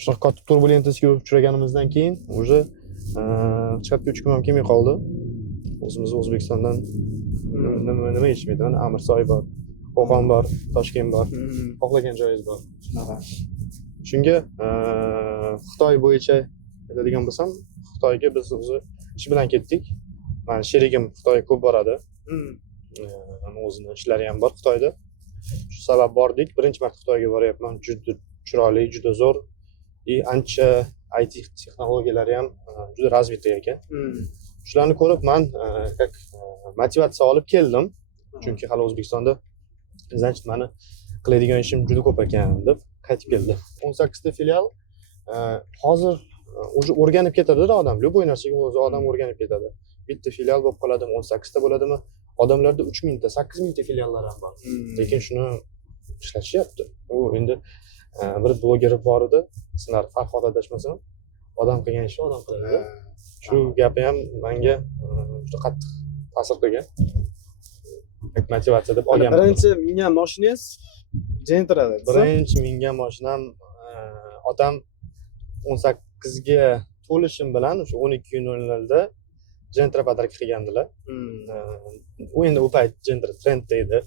shunaqa katta turbulentasiga uchraganimizdan keyin уже chatga 3 kun ham kelmay qoldi. O'zimiz O'zbekistondan nima yetishmaydi. Mana Amirsoy bor, Qo'qon bor, Toshkent bor, xohlagan joyingiz bor. Shunaqa. Shunga Xitoy bo'yicha aytadigan bo'lsam, Xitoyga biz o'zi ish bilan ketdik. Meni sherigim Xitoyga ko'p boradi. O'zini ishlari ham bor Xitoyda. Shu sabab bordik. Birinchi marta Xitoyga boryapman. Juda chiroyli, juda zo'r. Ancha IT texnologiyalari ham juda развитый ekan. Shularni ko'rib men как motivatsiya olib keldim. Chunki hali O'zbekistonda значит meni qiladigan ishim juda ko'p ekan deb qaytib keldim. 18 ta filial hozir уже o'rganib ketadi-da odam. Любой narsaga o'zi odam o'rganib ketadi. Bitta filial bo'lib qoladimi, 18 ta bo'ladimi? Odamlarda 3000 ta, 8000 ta filiallar ham bor. Lekin shuni ishlashyapti. U endi bir bloger bor edi, sizlar Farhod adashmasam, odam qilgan ishni odam qiladi. Shu gapi ham menga juda qattiq ta'sir qilgan. Motivatsiya deb olganman. Birinchi mingan mashinangiz Gentra'da. Birinchi mingan mashinam otam 18 ga to'lishim bilan o'sha 12:00 da Gentra podarka qilgandilar. U endi u payt Gentra trendda edi.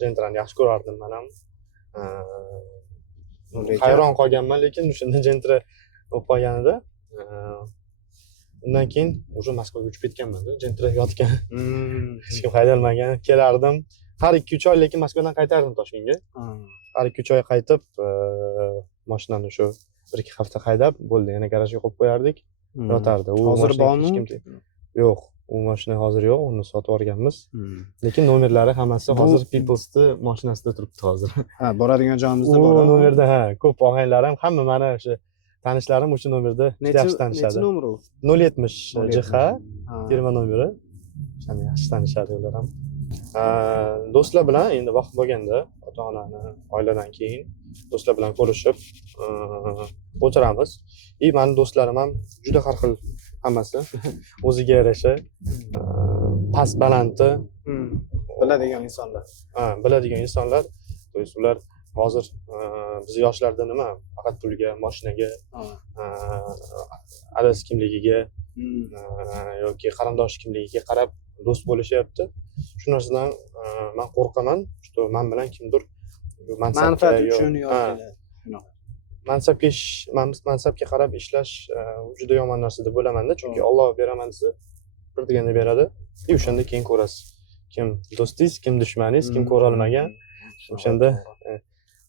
Gentrani yaxshi ko'rardim men ham. Hayron qolganman, lekin o'shanda Gentra bo'lib qolganida undan keyin уже Moskvaga uchib ketganman-da. Gentra yotgan. Hech kim haydalmagan. Kelardim. Har 2-3 oy lekin Moskvadan qaytardim Toshkentga. Har 2-3 oy qaytib, mashinani shu 1-2 hafta haydab, bo'ldi. Yana garajga qo'yib qo'yardik. Yotardi. U hozir bormi? Yo'q, u mashina hozir yo'q, uni sotib olganmiz. Lekin nomerlari hammasi hozir Peoples'ni mashinasida turibdi hozir. Boradigan joyimizda bor. bor. U nomerda ko'p og'aylarim, hamma mana o'sha tanishlarim o'sha nomerda yaxshi tanishadi. Necha nomer u? 070 JH firma nomeri. O'shani yaxshi tanishadi ular ham. Do'stlar bilan endi vaqt bo'lganda, ota-onani oiladan keyin do'stlar bilan ko'rishib o'tiramiz. Meni do'stlarim ham juda har xil hammasi o'ziga yarasha past balandni biladigan insonlar. Biladigan insonlar. To есть ular hozir biz yoshlarda nima faqat pulga, mashinaga, adasi kimligiga yoki qarindoshi kimligiga qarab do'st bo'lishyapti. Shu narsadan men qo'rqaman, что men bilan kimdir manfaat uchun yoki mansabga qarab ishlash juda yomon narsa deb o'ylaman-da, chunki Alloh beraman desa bir deganda beradi. O'shanda keyin ko'rasiz. Kim do'stingiz, kim dushmaningiz, kim ko'ra olmagan. O'shanda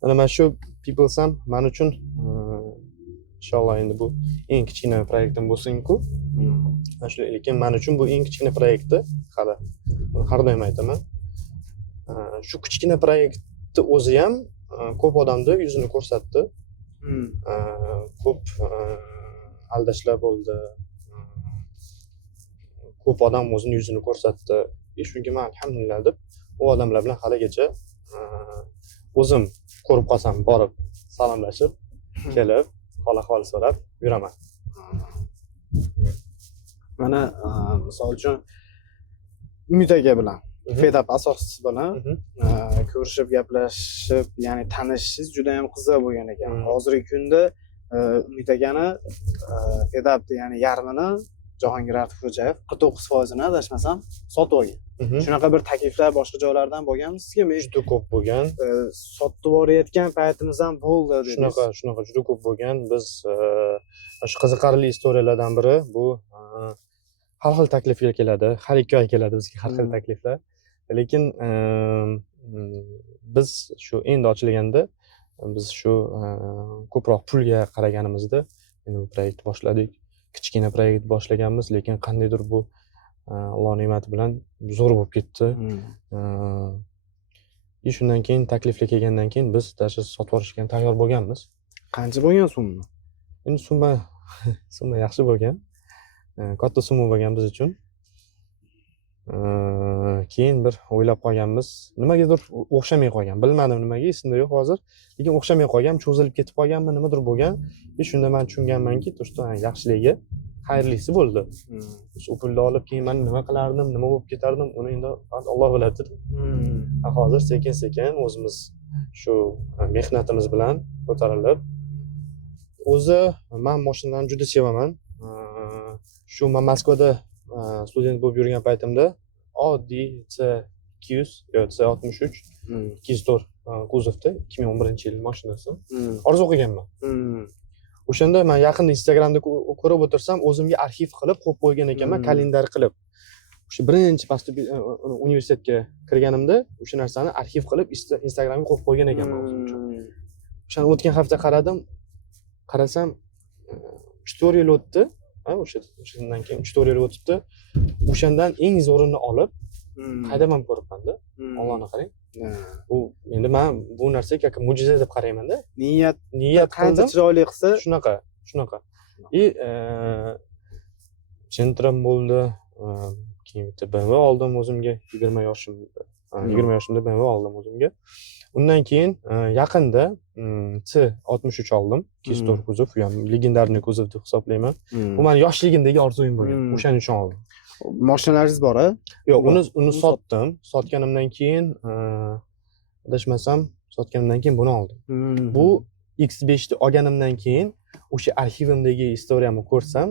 mana shu Peoples ham men uchun inshaalloh endi bu eng kichkina proyektim bo'lsin-ku. Mana shu lekin men uchun bu eng kichkina proyekti hali. Har doim aytaman. Shu kichkina proyektni o'zi ham ko'p odamni yuzini ko'rsatdi. Ko'p aldashlar bo'ldi. Ko'p odam o'zini yuzini ko'rsatdi. Shunga men alhamdulillah deb u odamlar bilan haligacha o'zim ko'rib qolsam borib salomlashib kelib hol ahvol so'rab yuraman. Mana misol uchun Umid aka bilan Fedap asoschisi bilan ko'rishib, gaplashib, ya'ni tanishishingiz juda ham qiziq bo'lgan ekan. Hozirgi kunda Umid akani Fedapni, ya'ni yarmini Jahongir Ortiqxo'jayev 49%ni adashmasam sotib olgan. Shunaqa bir takliflar boshqa joylardan bo'lganmi sizga? Men Juda ko'p bo'lgan. sotib yuborayotgan paytimiz ham bo'ldi dedingiz. Shunaqa juda ko'p bo'lgan. Biz shu qiziqarli istoriyalardan biri bu har xil takliflar keladi. Har 2 oy keladi bizga har xil takliflar. Lekin biz shu endi ochilganda biz shu ko'proq pulga qaraganimizda endi bu proyektni boshladik. Kichkina proyekt boshlaganmiz, lekin qandaydir bu Alloh ne'mati bilan zo'r bo'lib ketdi. Shundan keyin takliflar kelgandan keyin biz даже sotib olishga tayyor bo'lganmiz. Qancha bo'lgan summa? Endi summa yaxshi bo'lgan. Katta summa bo'lgan biz uchun. Keyin bir o'ylab qolganmiz. Nimagadir o'xshamay qolgan. Bilmadim nimaga, esimda yo'q hozir. Lekin o'xshamay qolgan, cho'zilib ketib qolganmi, nimadir bo'lgan. Shunda men tushunganmanki, yaxshiligi, xayrlisi bo'ldi. Shu pulni olib keyin men nima qilardim, nima bo'lib ketardim, uni endi Alloh biladi. Hozir sekin-sekin o'zimiz shu mehnatimiz bilan ko'tarilib, o'zi men mashinani juda sevaman. Shu men Moskvada student bo'lib yurgan paytimda oddiy C200 yoki C63 204 kuzovda 2011-yil mashinasi orzu qilganman. O'shanda men yaqinda Instagramda ko'rib o'tirsam, o'zimga arxiv qilib qo'yib qo'ygan ekanman, kalendar qilib. O'sha birinchi universitetga kirganimda o'sha narsani arxiv qilib Instagramga qo'yib qo'ygan ekanman o'zim uchun. O'shani o'tgan hafta qarasam 4 yil o'tdi. O'shandan keyin 4 yil o'tibdi. O'shandan eng zo'rini olib qaydaman ko'ribman-da. Allohni qarang. Bu endi men bu narsaga как mo'jiza deb qarayman-da. Niyat qancha chiroyli qilsa, shunaqa. Centrum bo'ldi. Keyin bitta BMW oldim o'zimga 20 yoshimda. 20 yoshimda BMW oldim o'zimga. Undan keyin yaqinda C63 oldim. 204 kuzov, u ham legendarniy kuzov deb hisoblayman. Bu meni yoshligimdagi orzuyim bo'lgan. O'shaning uchun oldim. Mashinalaringiz bor-a? Yo'q, uni sotdim. Sotganimdan keyin adashmasam, buni oldim. Bu X5 ni olganimdan keyin o'sha arxivimdagi istoriyamni ko'rsam,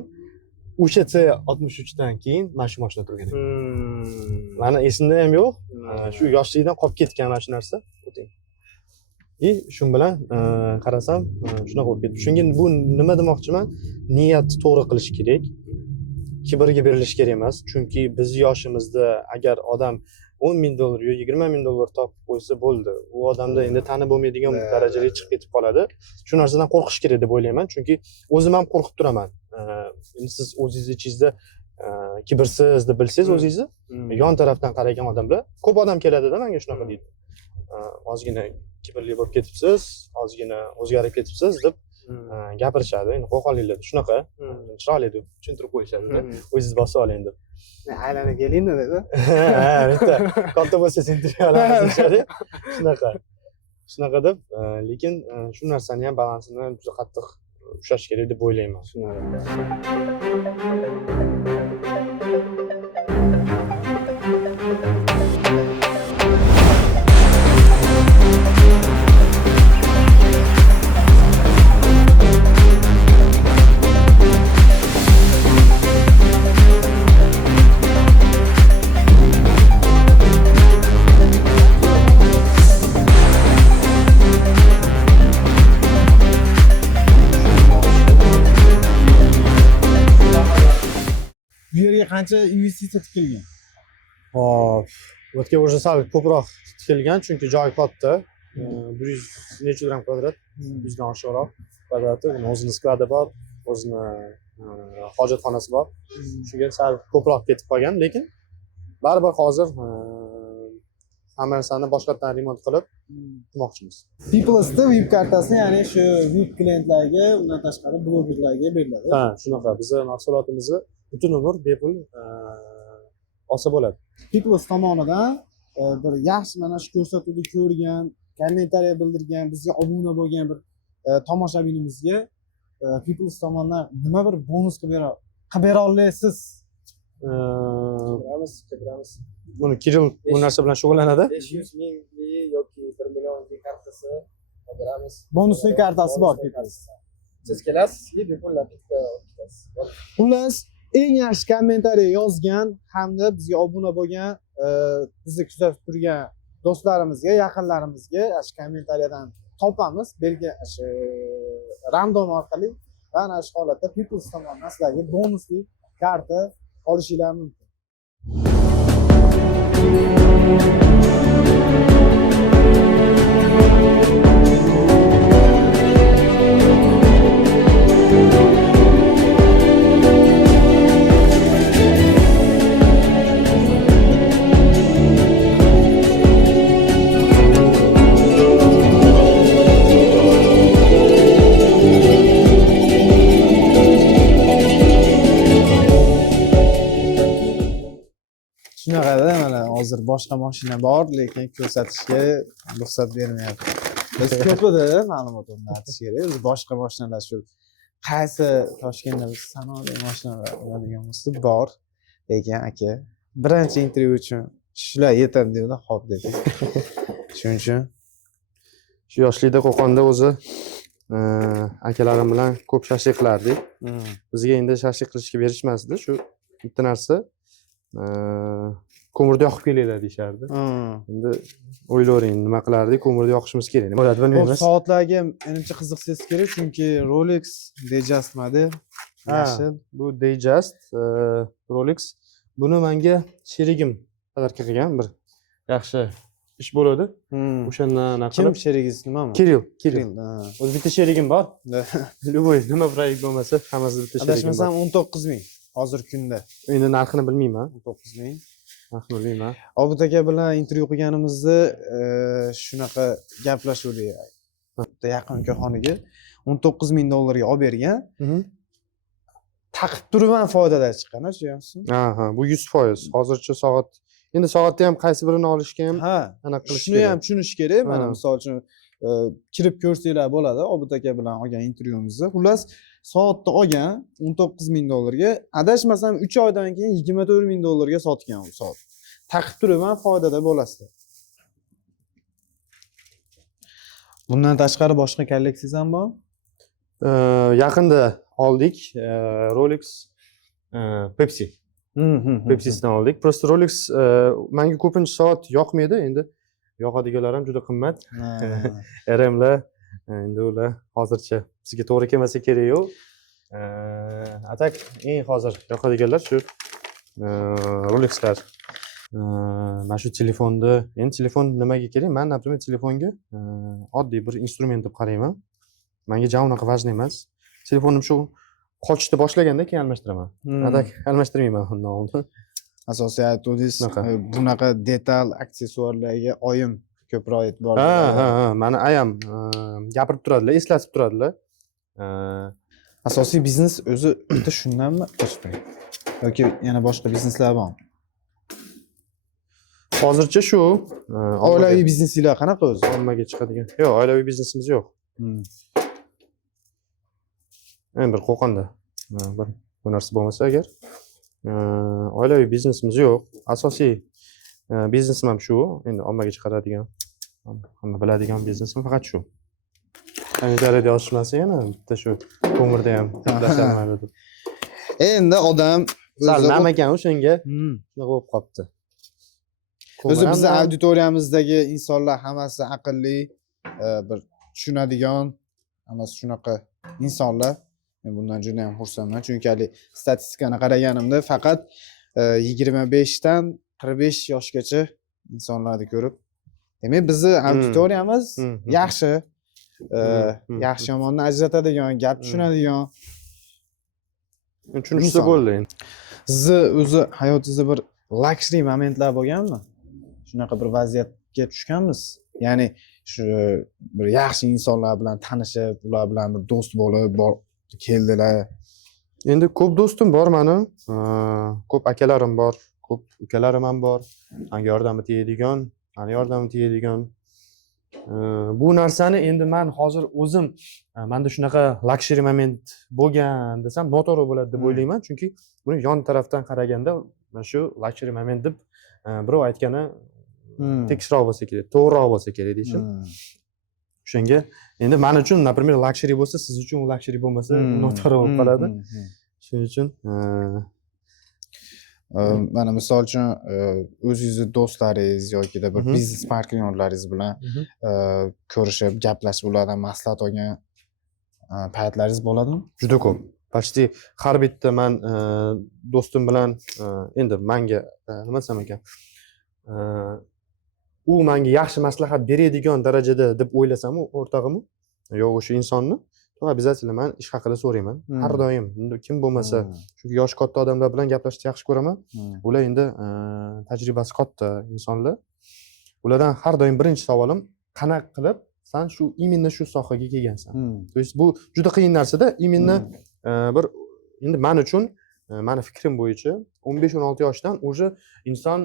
o'sha C63 dan keyin mana shu mashina turgan ekan. Meni esimda ham yo'q. Shu yoshlikdan qolib ketgan mana shu narsa. Shu bilan qarasam, shunaqa bo'lib ketdi. Shunga bu nima demoqchiman? Niyatni to'g'ri qilish kerak. Kibrga berilish kerak emas. Chunki biz yoshimizda agar odam $10,000 yo $20,000 topib qo'ysa bo'ldi. U odamda endi tanib bo'lmaydigan darajaga chiqib ketib qoladi. Shu narsadan qo'rqish kerak deb o'ylayman. Chunki o'zim ham qo'rqib turaman. Endi siz o'zingiz ichingizda kibrsiz deb bilsangiz o'zingizni, yon tarafdan qaragan odamlar, ko'p odam keladida menga shunaqa deydi. Ozgina kibrli bo'lib ketibsiz, ozgina o'zgarib ketibsiz deb gapirishadi. Endi qo'qonliklar shunaqa chiroyli deb tushuntirib qo'yishadi-da. O'zingiz bosib oling deb. Aylanib keling-da dedi. Bitta katta bo'lsa intervyu olamiz deyishadi. Shunaqa deb, lekin shu narsani ham balansini juda qattiq ushlash kerak deb o'ylayman. Bu yerga qancha investitsiya tikilgan? O'tga уже sal ko'proq tikilgan, chunki joy katta. 100 necha gram kvadrat, 100 dan oshiqroq kvadrati. O'zini skladi bor, o'zini hojatxonasi bor. Shunga sal ko'proq ketib qolgan, lekin baribir hozir hamma narsani boshqatdan remont qilib qilmoqchimiz. Peoples'da VIP kartasi, ya'ni shu VIP klientlarga, undan tashqari blogerlarga beriladi. Ha, shunaqa. Bizning mahsulotimizni butun umr bepul olsa bo'ladi. Peoples tomonidan bir yaxshi mana shu ko'rsatuvni ko'rgan kommentariya bildirgan, bizga obuna bo'lgan bir tomoshabinimizga Peoples tomonidan nima bir bonus qilib bera olasiz? Ko'ramiz. Buni Kirill bu narsa bilan shug'ullanadi. 500 mingli yoki 1 millionlik kartasi beramiz. Bonusli kartasi bor Peoples. Siz kelasiz, bepul napitka olib ketasiz. Xullas, eng yaxshi kommentariya yozgan hamda bizga obuna bo'lgan, bizni kuzatib turgan do'stlarimizga, yaqinlarimizga shu kommentariyadan topamiz. Belki shu random orqali va ana shu holatda Peoples tomonidan sizlarga bonusli karta olishinglar mumkin. Shunaqada mana hozir boshqa mashina bor, lekin ko'rsatishga ruxsat bermayapti. Biz ko'pida ma'lumot o'rnatish kerak. Biz boshqa mashinalar shu qaysi Toshkentda biz sanoqli mashinalar oladigan bo'lsa bor. Lekin aka, birinchi intervyu uchun shular yetadi dedi, xo'p dedi. Shuning uchun Shu yoshlikda Qo'qonda o'zi akalarim bilan ko'p shashlik qilardik. Bizga endi shashlik qilishga berishmasdi. Shu bitta narsa ko'mirda yoqib kelinglar deyishardi. Endi o'ylavering, nima qilardik? Ko'mirda yoqishimiz kerak. Nima bo'ladi bilmaymiz. soatlarga menimcha qiziqsangiz kerak, chunki Rolex Datejust model yaxshi. Bu Datejust Rolex. Buni menga sherigim tadarka qilgan bir yaxshi ish bo'ladi. O'shandan Kim qilib sherigingiz nimami? Kirill. Ha. O'zi bitta sherigim bor. Любой nima proyekt bo'lmasa, hammasi bitta sherigim bor. Adashmasam 19 ming hozirgi kunda. Endi narxini bilmayman. 19 ming. Narxini bilmayman. Obid aka bilan intervyu qilganimizda shunaqa gaplashuvdik. Bitta yaqin korxonaga 19 ming dollarga olib bergan. Taqib turibman foydalar chiqqan, tushunyapsizmi? Ha, bu 100%. Hozircha soat. Endi soatda ham qaysi birini olishga ham Ha, anaqa qilish shuni ham tushunish kerak. Mana Ha. misol uchun kirib ko'rsanglar bo'ladi. Obid aka bilan olgan intervyumizda. Xullas, soatda olgan 19 ming dollarga, adashmasam 3 oydan keyin 24 ming dollarga sotgan u soat. Taqib turibman, foydada bo'lasizlar. Bundan tashqari boshqa kolleksiyasiz ham bor? Yaqinda oldik Rolex Pepsi. Pepsi'sidan oldik. Prosta Rolex menga ko'pincha soat yoqmaydi. Endi yoqadiganlar ham juda qimmat. RMlar endi ular hozircha bizga to'g'ri kelmasa kerak yo'q. Atak eng hozir yoqadiganlar shu Rolexlar. Mana shu telefonni, endi telefon nimaga kerak? Men, например, telefonga oddiy bir instrument deb qarayman. Menga ja unaqa важный emas. Telefonim shu qochishni boshlaganda keyin almashtiraman. Atak almashtirmayman undan oldin. Asosiy aytdingiz, Shunaqa. bunaqa detal aksessuarlarga oyim ko'proq e'tibor Ha, mani ayam gapirib turadilar, eslatib turadilar. Asosiy biznes o'zi bitta shundanmi ochmang? Yoki yana boshqa bizneslar bormi? Hozircha shu Oilaviy biznesinglar qanaqa o'zi? ommaga chiqadigan. Yo'q, oilaviy biznesimiz yo'q. Endi bir Qo'qonda bir narsa bo'lmasa agar oilaviy biznesimiz yo'q. Asosiy biznesim ham shu. Endi ommaga chiqaradigan, hamma biladigan biznesim faqat shu. Kommentariyada yozishmasa yana bitta shu ko'mirda ham dasharmaydi deb. Endi odam Sal o'zi nam ekan o'shanga shunaqa bo'lib qolibdi. o'zi bizning auditoriyamizdagi insonlar hammasi aqlli, bir tushunadigan, hammasi shunaqa insonlar. Men bundan juda ham xursandman, chunki hali statistikani qaraganimda faqat 25 dan 45 yoshgacha insonlarni ko'rib. Demak, bizning auditoriyamiz yaxshi, yaxshi yomonni ajratadigan, gap tushunadigan. tushunishsa bo'ldi endi. Sizni o'zi hayotingizda bir luxury momentlar bo'lganmi? Shunaqa bir vaziyatga tushganmiz? Ya'ni shu bir yaxshi insonlar bilan tanishib, ular bilan bir do'st bo'lib, keldilar. Endi ko'p do'stim bor meni, ko'p akalarim bor, ko'p ukalarim ham bor. Menga yordami tegadigan, meni yordami tegadigan. Bu narsani endi men hozir o'zim menda shunaqa luxury moment bo'lgan desam noto'g'ri bo'ladi deb o'ylayman, chunki buni yon tarafdan qaraganda mana shu luxury moment deb birov aytgani tekisroq bo'lsa kerak, to'g'riroq bo'lsa kerak deyishim. O'shanga endi men uchun, например, luxury bo'lsa, siz uchun u luxury bo'lmasa, noto'g'ri bo'lib qoladi. Shuning uchun mana misol uchun o'zingizni do'stlaringiz yokida bir biznes partnyorlaringiz bilan ko'rishib, gaplashib, ulardan maslahat olgan paytlaringiz bo'ladimi? juda ko'p. Почти har bitta men do'stim bilan endi menga nima desam ekan, u menga yaxshi maslahat beradigan darajada deb o'ylasam o'rtog'im yo'q o'sha insonni, to обязательно men ish haqida so'rayman. Har doim kim bo'lmasa, chunki yoshi katta odamlar bilan gaplashishni yaxshi ko'raman. Ular endi tajribasi katta insonlar. Ulardan har doim birinchi savolim, qanaqa qilib sen shu именно shu sohaga kelgansan? То есть bu juda qiyin narsa-da, именно bir endi men uchun meni fikrim bo'yicha 15-16 yoshdan уже inson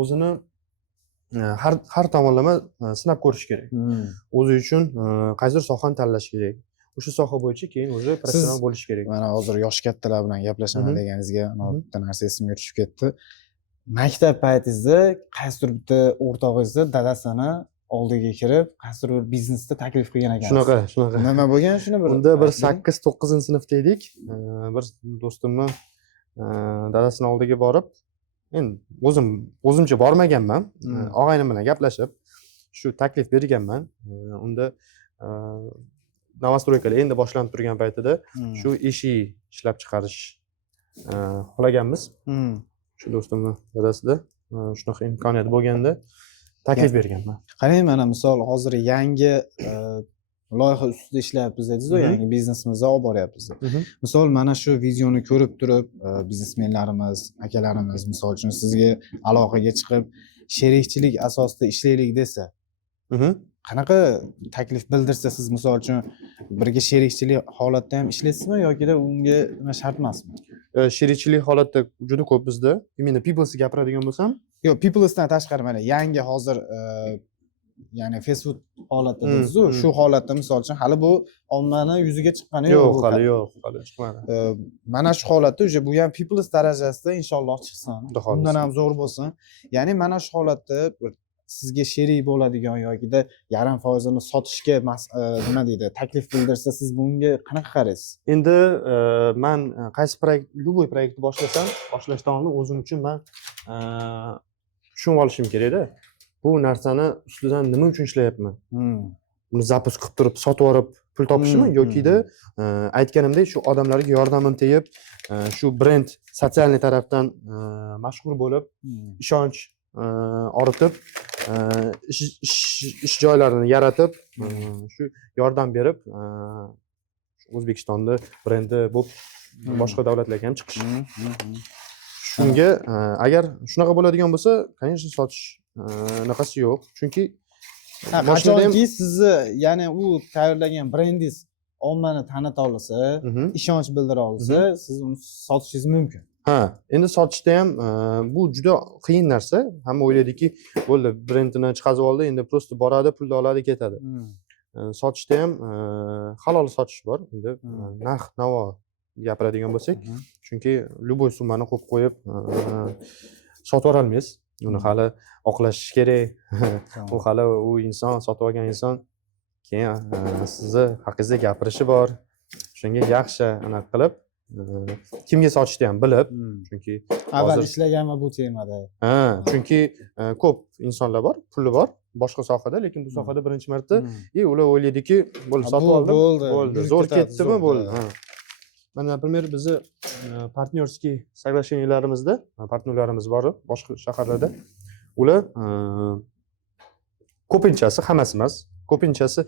o'zini har tomonlama sinab ko'rish kerak. O'zi uchun qaysidir sohani tanlash kerak. O'sha soha bo'yicha keyin уже professional bo'lish kerak. Mana hozir yosh kattalar bilan gaplashaman deganingizga bitta narsa esimga tushib ketdi. Maktab paytingizda qaysidir bitta o'rtog'ingizni dadasini oldiga kirib, qaysidir bir biznesda taklif qilgan ekansiz. Shunaqa. Nima bo'lgan shuni bir? Unda bir 8-9-sinfda edik. Bir do'stimni dadasini oldiga borib, endi o'zimcha bormaganman. Og'aynim bilan gaplashib, shu taklif berganman. Unda Novostroykalar endi boshlanib turgan paytida shu eshik ishlab chiqarish xohlaganmiz. Shu do'stimni dadasida shunaqa imkoniyat bo'lganda taklif berganman. Qarang, mana misol hozir yangi loyiha ustida ishlayapmiz dedingiz-ku, yangi biznesimizni olib boryapmiz. Misol mana shu videoni ko'rib turib, biznesmenlarimiz, akalarimiz misol uchun sizga aloqaga chiqib, sherikchilik asosida ishlaylik desa, qanaqa taklif bildirsa, siz misol uchun birga sherikchilik holatda ham ishlaysizmi yokida unga nima shart emasmi? Sherikchilik holatda juda ko'p bizda. Именно people'sni gapiradigan bo'lsam, yo'q, people'sdan tashqari mana yangi hozir ya'ni fast food holatda deysiz-ku, shu holatda misol uchun hali bu ommani yuziga chiqqani yo'q. Hali chiqmadi. Mana shu holatda uje bu ham people's darajasida inshaalloh chiqsin. Undan ham zo'r bo'lsin. Ya'ni mana shu holatda sizga sherik bo'ladigan yokida yarim foizini sotishga nima deydi, taklif bildirsa, siz bunga qanaqa qaraysiz? Endi men qaysi proyekt, любой proyektni boshlashdan oldin o'zim uchun men tushunib olishim kerak-da. Bu narsani ustidan nima uchun ishlayapman? Buni zapus qilib turib, sotib olib pul topishmi yokida aytganimdek shu odamlarga yordamim tegib, shu brend sotsial tarafdan mashhur bo'lib, ishonch oritib, ish joylarini yaratib, shu yordam berib, O'zbekistonda brendi bo'lib boshqa davlatlarga ham chiqish. Shunga agar shunaqa bo'ladigan bo'lsa, конечно, sotish naqasi yo'q. Chunki qachonki sizni, ya'ni u tayyorlagan brendingiz ommani tanita olsa, ishonch bildira olsa, siz uni sotishingiz mumkin. Endi sotishda ham bu juda qiyin narsa. Hamma o'ylaydiki, bo'ldi, brendini chiqazib oldi, endi просто boradi, pulni oladi, ketadi. Sotishda ham halol sotish bor. Endi narx-navo gapiradigan bo'lsak, chunki любой summani qo'yib qo'yib sotib ola olmaysiz. Uni hali oqlashish kerak. U hali u inson, sotib olgan inson keyin sizni haqingizda gapirishi bor. Shunga yaxshi aniq qilib, kimga sotishni ham bilib, chunki avval ishlaganman bu temada. Chunki ko'p insonlar bor, puli bor boshqa sohada, lekin bu sohada birinchi marta ular o'ylaydiki, bo'ldi, sotib oldim, bo'ldi, zo'r ketdimi, bo'ldi. Mana, например, bizni partnyorskiy соглашениялаrimizda partnyorlarimiz bor boshqa shaharlarda. Ular ko'pinchasi, hammasi emas, ko'pinchasi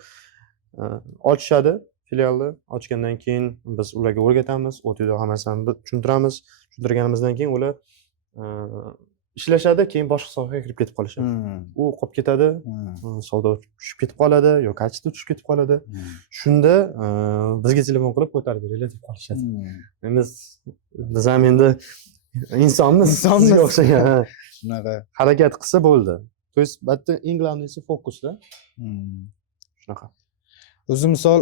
ochishadi, filialni ochgandan keyin biz ularga o'rgatamiz, o'tida hammasini tushuntiramiz. Tushuntirganimizdan keyin ular ishlashadi, keyin boshqa sohaga kirib ketib qolishadi. U qolib ketadi, savdo tushib ketib qoladi yoki kачество tushib ketib qoladi. Shunda bizga telefon qilib ko'tarib beringlar deb qolishadi. Biz ham endi insonmiz, sizga o'xshagan. Shunaqa harakat qilsa bo'ldi. То есть bitta eng главныйsi fokusda shunaqa. O'zi misol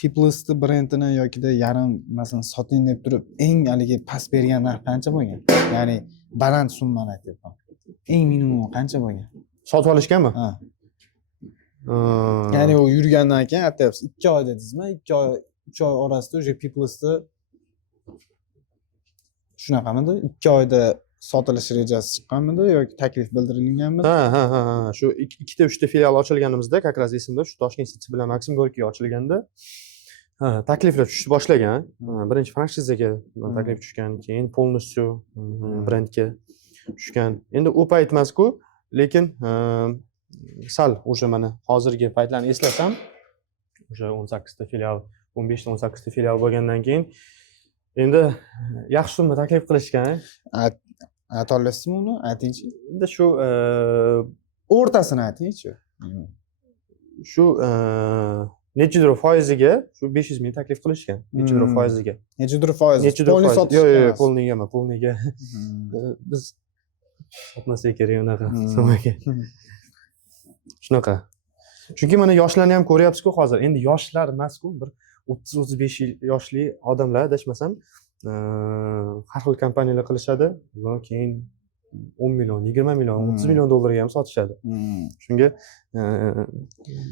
Peoples'ni brendini yokida yarim masalan soting deb turib eng haligi past bergan narx qancha bo'lgan? Ya'ni baland summani aytyapman. Eng minimum qancha bo'lgan? Sotib olishganmi? Ha. Ya'ni u yurgandan keyin aytyapsiz 2 oy dedingizmi? 2 oy 3 oy orasida o'sha Peoples'ni shunaqamidi? 2 oyda sotilish rejasi chiqqanmidi yoki taklif bildirilganmidi? Ha. Shu ikkita uchta filial ochilganimizda, как раз esimda, shu Toshkent City bilan Maxim Gorkiy ochilganda takliflar tushishni boshlagan. Birinchi franshizaga taklif tushgan, keyin полностью brendga tushgan. Endi u payt emas-ku, lekin sal o'sha mana hozirgi paytlarni eslasam, o'sha 18 ta filial, 15 ta 18 ta filial bo'lgandan keyin endi yaxshi summa taklif qilishgan. Ayta olasizmi uni? Aytingchi. Endi shu O'rtasini aytingchi. shu nechidir foiziga shu 500 ming taklif qilishgan. Nechidir foiziga. Nechidir foiz? Nechidir Polni foiz. sotish Yo'q, emas. polniga emas, polniga. Biz sotmasak kerak unaqa summaga. Shunaqa. Chunki mana yoshlarni ham ko'ryapsiz-ku hozir. Endi yoshlar emas-ku, bir 30-35 yoshli odamlar adashmasam, har xil kompaniyalar qilishadi. Undan keyin 10 million, 20 million, 30 million dollarga ham sotishadi. Shunga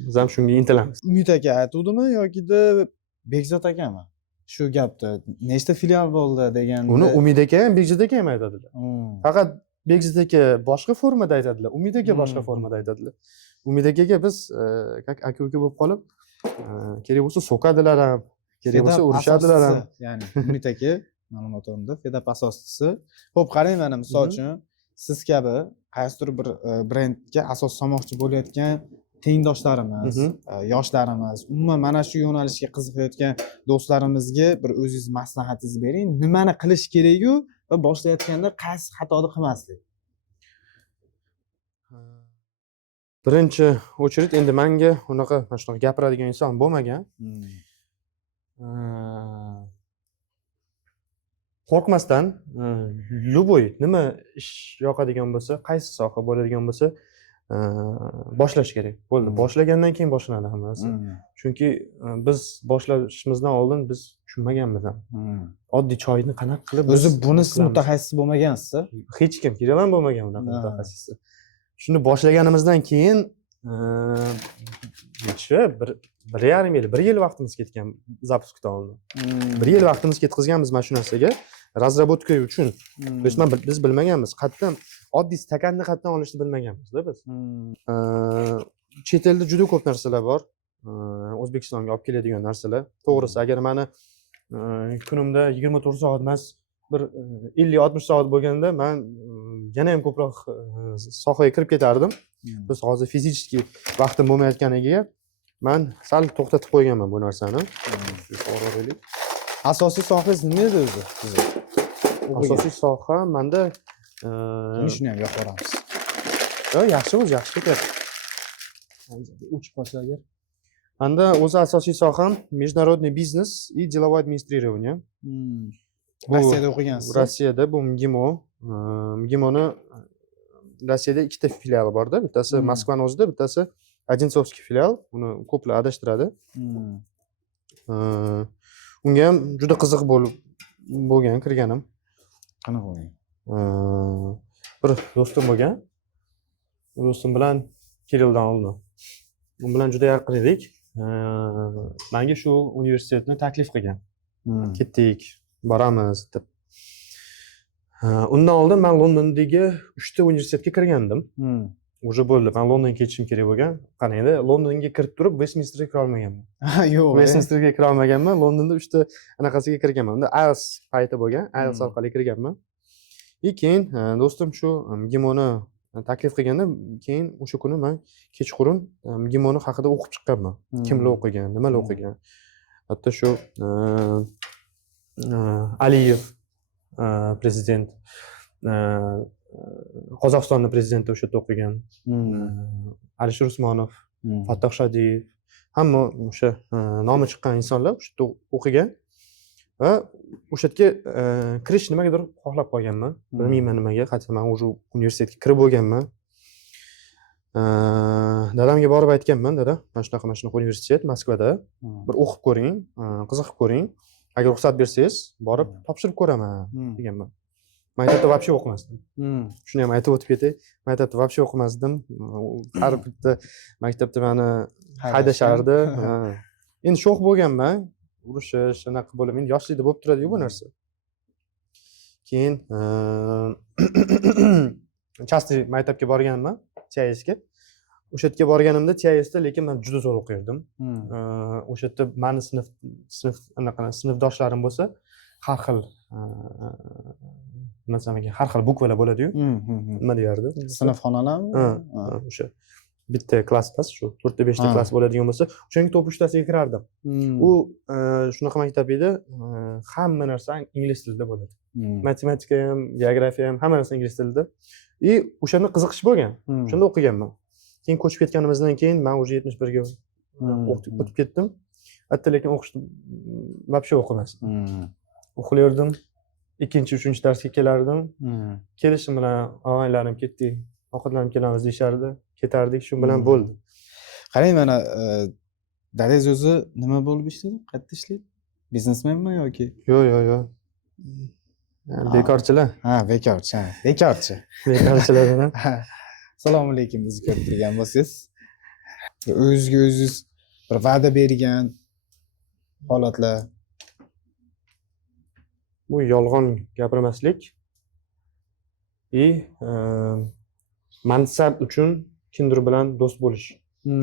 biz ham shunga intilamiz. Umid aka aytuvdimi yokida Bekzod akami? Shu gapni nechta filial bo'ldi deganda. Uni Umid aka ham, Bekzod aka ham aytadilar. Faqat Bekzod aka boshqa formada aytadilar, Umid aka boshqa formada aytadilar. Umid akaga biz aka-uka bo'lib qolib, kerak bo'lsa so'kadilar ham, kerak bo'lsa urishadilar ham. Ya'ni Umid aka ma'lumotimda Fedap asoschisi. Xo'p, qarang mana misol uchun siz kabi qaysidir bir brendga asos solmoqchi bo'layotgan tengdoshlarimiz, yoshlarimiz, umuman mana shu yo'nalishga qiziqayotgan do'stlarimizga bir o'zingiz maslahatingizni bering. Nimani qilish kerak-ku va boshlayotganda qaysi xatoni qilmaslik? Birinchi очередь endi menga unaqa mana shunaqa gapiradigan inson bo'lmagan. Qo'rqmasdan, любой nima ish yoqadigan bo'lsa, qaysi soha bo'ladigan bo'lsa, boshlash kerak. Bo'ldi, boshlagandan keyin boshlanadi hammasi. Chunki biz boshlashimizdan oldin biz tushunmaganmiz ham. Oddiy choyni qanaqa qilib o'zi buni siz mutaxassis bo'lmagansiz? Hech kim kerak ham bo'lmagan unaqa mutaxassisi. Shuni boshlaganimizdan keyin necha 1,5 yil, 1 yil vaqtimiz ketgan zapuskdan oldin. 1 yil vaqtimiz ketkazganmiz mana shu narsaga. Razработка uchun. То есть biz bilmaganmiz. Qayerdan oddiy stakanni qayerdan olishni bilmaganmiz-da biz. Chet elda juda ko'p narsalar bor. O'zbekistonga olib keladigan narsalar. To'g'risi, agar meni kunimda 24 soat emas, bir 50-60 soat bo'lganda men yana ham ko'proq sohaga kirib ketardim. Biz hozir fizически vaqtim bo'lmayotganiga men sal to'xtatib qo'yganman bu narsani. Asosiy sohangiz nima edi o'zi? Asosiy soha menda shuni ham yoqib boramiz. Yaxshi o'zi, yaxshi ketyapti. Uchib qolsa agar. Menda o'zi asosiy soham международный biznes и деловое администрирование. Rossiyada o'qigansiz? Rossiyada bu MGIMO. MGIMOni Rossiyada ikkita filiali bor-da. Bittasi Moskvaning o'zida, bittasi Одинцовский filial. Uni ko'plar adashtiradi. Unga ham juda qiziq bo'lgan kirganim. Qanaqa bo'lgan? Bir do'stim bo'lgan. U do'stim bilan Kirilldan oldin. U bilan juda yaqin edik. Menga shu universitetni taklif qilgan. Ketdik, boramiz deb. Undan oldin men Londondagi 3 ta universitetga kirgandim. Уже bo'ldi. Men Londonga ketishim kerak bo'lgan. Qarangda, Londonga kirib turib Westminsterga kira olmaganman. Yo'q. Westminsterga kira olmaganman. Londonda 3 ta anaqasiga kirganman. Unda IELTS payti bo'lgan. IELTS orqali kirganman. Keyin do'stim shu MGIMOni taklif qilganda, keyin o'sha kuni men kechqurun MGIMOni haqida o'qib chiqqanman. Kimlar o'qigan, nimalar o'qigan. Hatto shu Aliyev prezident, Qozog'istonning prezidenti o'sha yerda o'qigan. Alisher Usmonov, Fattoh Shodiyev, hamma o'sha nomi chiqqan insonlar o'sha yerda o'qigan. va o'sha yerga kirish nimagadir xohlab qolganman. Bilmayman nimaga, qachon men уже universitetga kirib bo'lganman. Dadamga borib aytganman, dada, mana shunaqa universitet Moskvada, bir o'qib ko'ring, qiziqib ko'ring. Agar ruxsat bersangiz, borib topshirib ko'raman deganman. Maktabda вообще o'qimasdim. Shuni ham aytib o'tib ketay. Maktabda вообще o'qimasdim. Har bitta maktabda meni haydashardi. Endi sho'x bo'lganman, urishish, shunaqa bo'lib, endi yoshlikda bo'lib turadi-ku bu narsa. Keyin частный maktabga borganman, TISga. O'sha yerga borganimda TISda lekin men juda zo'r o'qirdim. O'sha yerda meni sinfdoshlarim bo'lsa, har xil masalan, har xil bukvalar bo'ladi-yu. Nima deyardi? Sinfxonalarmi? O'sha bitta klass emas, shu 4-5 ta klass bo'ladigan bo'lsa, o'shaning top 3tasiga kirardim. U shunaqa maktab edi, hamma narsa ingliz tilida bo'ladi. Matematika ham, geografiya ham, hamma narsa ingliz tilida. O'shanda qiziqish bo'lgan. Shunda o'qiganman. Keyin ko'chib ketganimizdan keyin men уже 71 ga o'tib ketdim. Hatto lekin o'qishni вообще o'qimasdim. O'qiyardim. 2-3 darsga kelardim. Kelishim bilan og'aylarim ketdik, ovqatlanib kelamiz deyishardi. Ketardik, shu bilan bo'ldi. Qarang, mana dadangiz o'zi nima bo'lib ishlaydi? Qayerda ishlaydi? Biznesmenmi yoki? Yo'q. Bekorchilar. Bekorchi. Bekorchilar. Assalomu alaykum, bizni ko'rib turgan bo'lsangiz. O'zingizga o'zingiz bir va'da bergan holatlar. Bu yolg'on gapirmaslik. Mansab uchun kimdir bilan do'st bo'lish.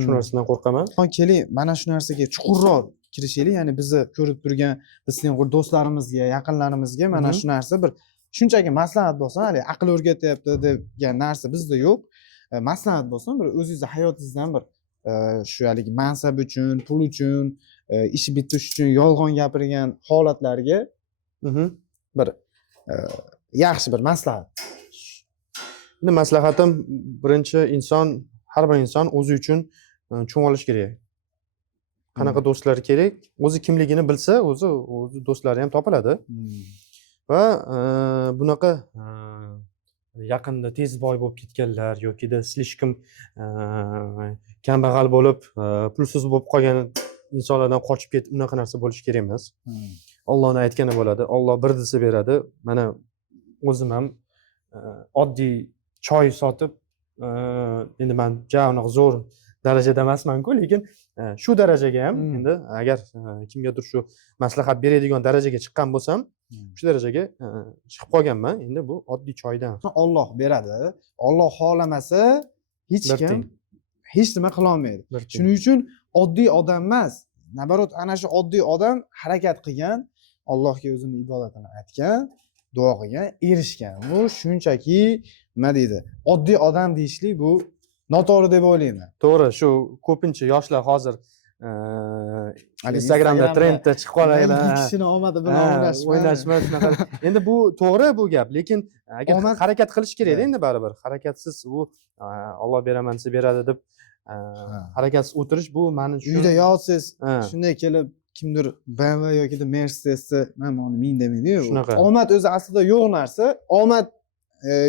Shu narsadan qo'rqaman. Keling, mana shu narsaga chuqurroq kirishaylik. Ya'ni bizni ko'rib turgan bizning do'stlarimizga, yaqinlarimizga mana shu narsa bir shunchaki maslahat bo'lsin, hali aql o'rgatyapti degan narsa bizda yo'q. Maslahat bo'lsin, bir o'zingizni hayotingizdan bir shu haligi mansab uchun, pul uchun, ish bitish uchun yolg'on gapirgan holatlarga bir yaxshi bir maslahat. Endi maslahatim birinchi har bir inson o'zi uchun tushunib olish kerak. Qanaqa do'stlar kerak? O'zi kimligini bilsa, o'zi do'stlari ham topiladi. Va bunaqa yaqinda tez boy bo'lib ketganlar yokida slishkim kambag'al bo'lib, pulsiz bo'lib qolgan insonlardan qochib ketib, unaqa narsa bo'lishi kerak emas. Allohning aytgani bo'ladi. Alloh bir desa beradi. Mana o'zim ham oddiy choy sotib, endi men javob zo'r darajada emasman-ku, lekin shu darajaga ham endi agar kimgadir shu maslahat beradigan darajaga chiqqan bo'lsam, shu darajaga chiqib qolganman. Endi bu oddiy choydan. Alloh beradi. Alloh xohlamasa hech kim hech nima qila olmaydi. Shuning uchun oddiy odam emas, nabarot ana shu oddiy odam harakat qilgan, Allohga o'zining ibodatini aytgan, duo qilgan, erishgan. Bu shunchaki nima deydi? Oddiy odam deyishlik bu noto'g'ri deb o'ylayman. To'g'ri, shu ko'pincha yoshlar hozir Instagramda trendda chiqib qoladi. Ikki kishini omadi bilan o'ynashma shunaqa. Endi bu to'g'ri bu gap, lekin agar harakat qilish kerak-da, endi baribir. Harakatsiz u Alloh beraman desa beradi deb harakatsiz o'tirish bu meni uchun. Uyda yotsiz, shunday kelib kimdir BMW yoki Mercedesni men uni men demaydi-yu. Omad o'zi aslida yo'q narsa. Omad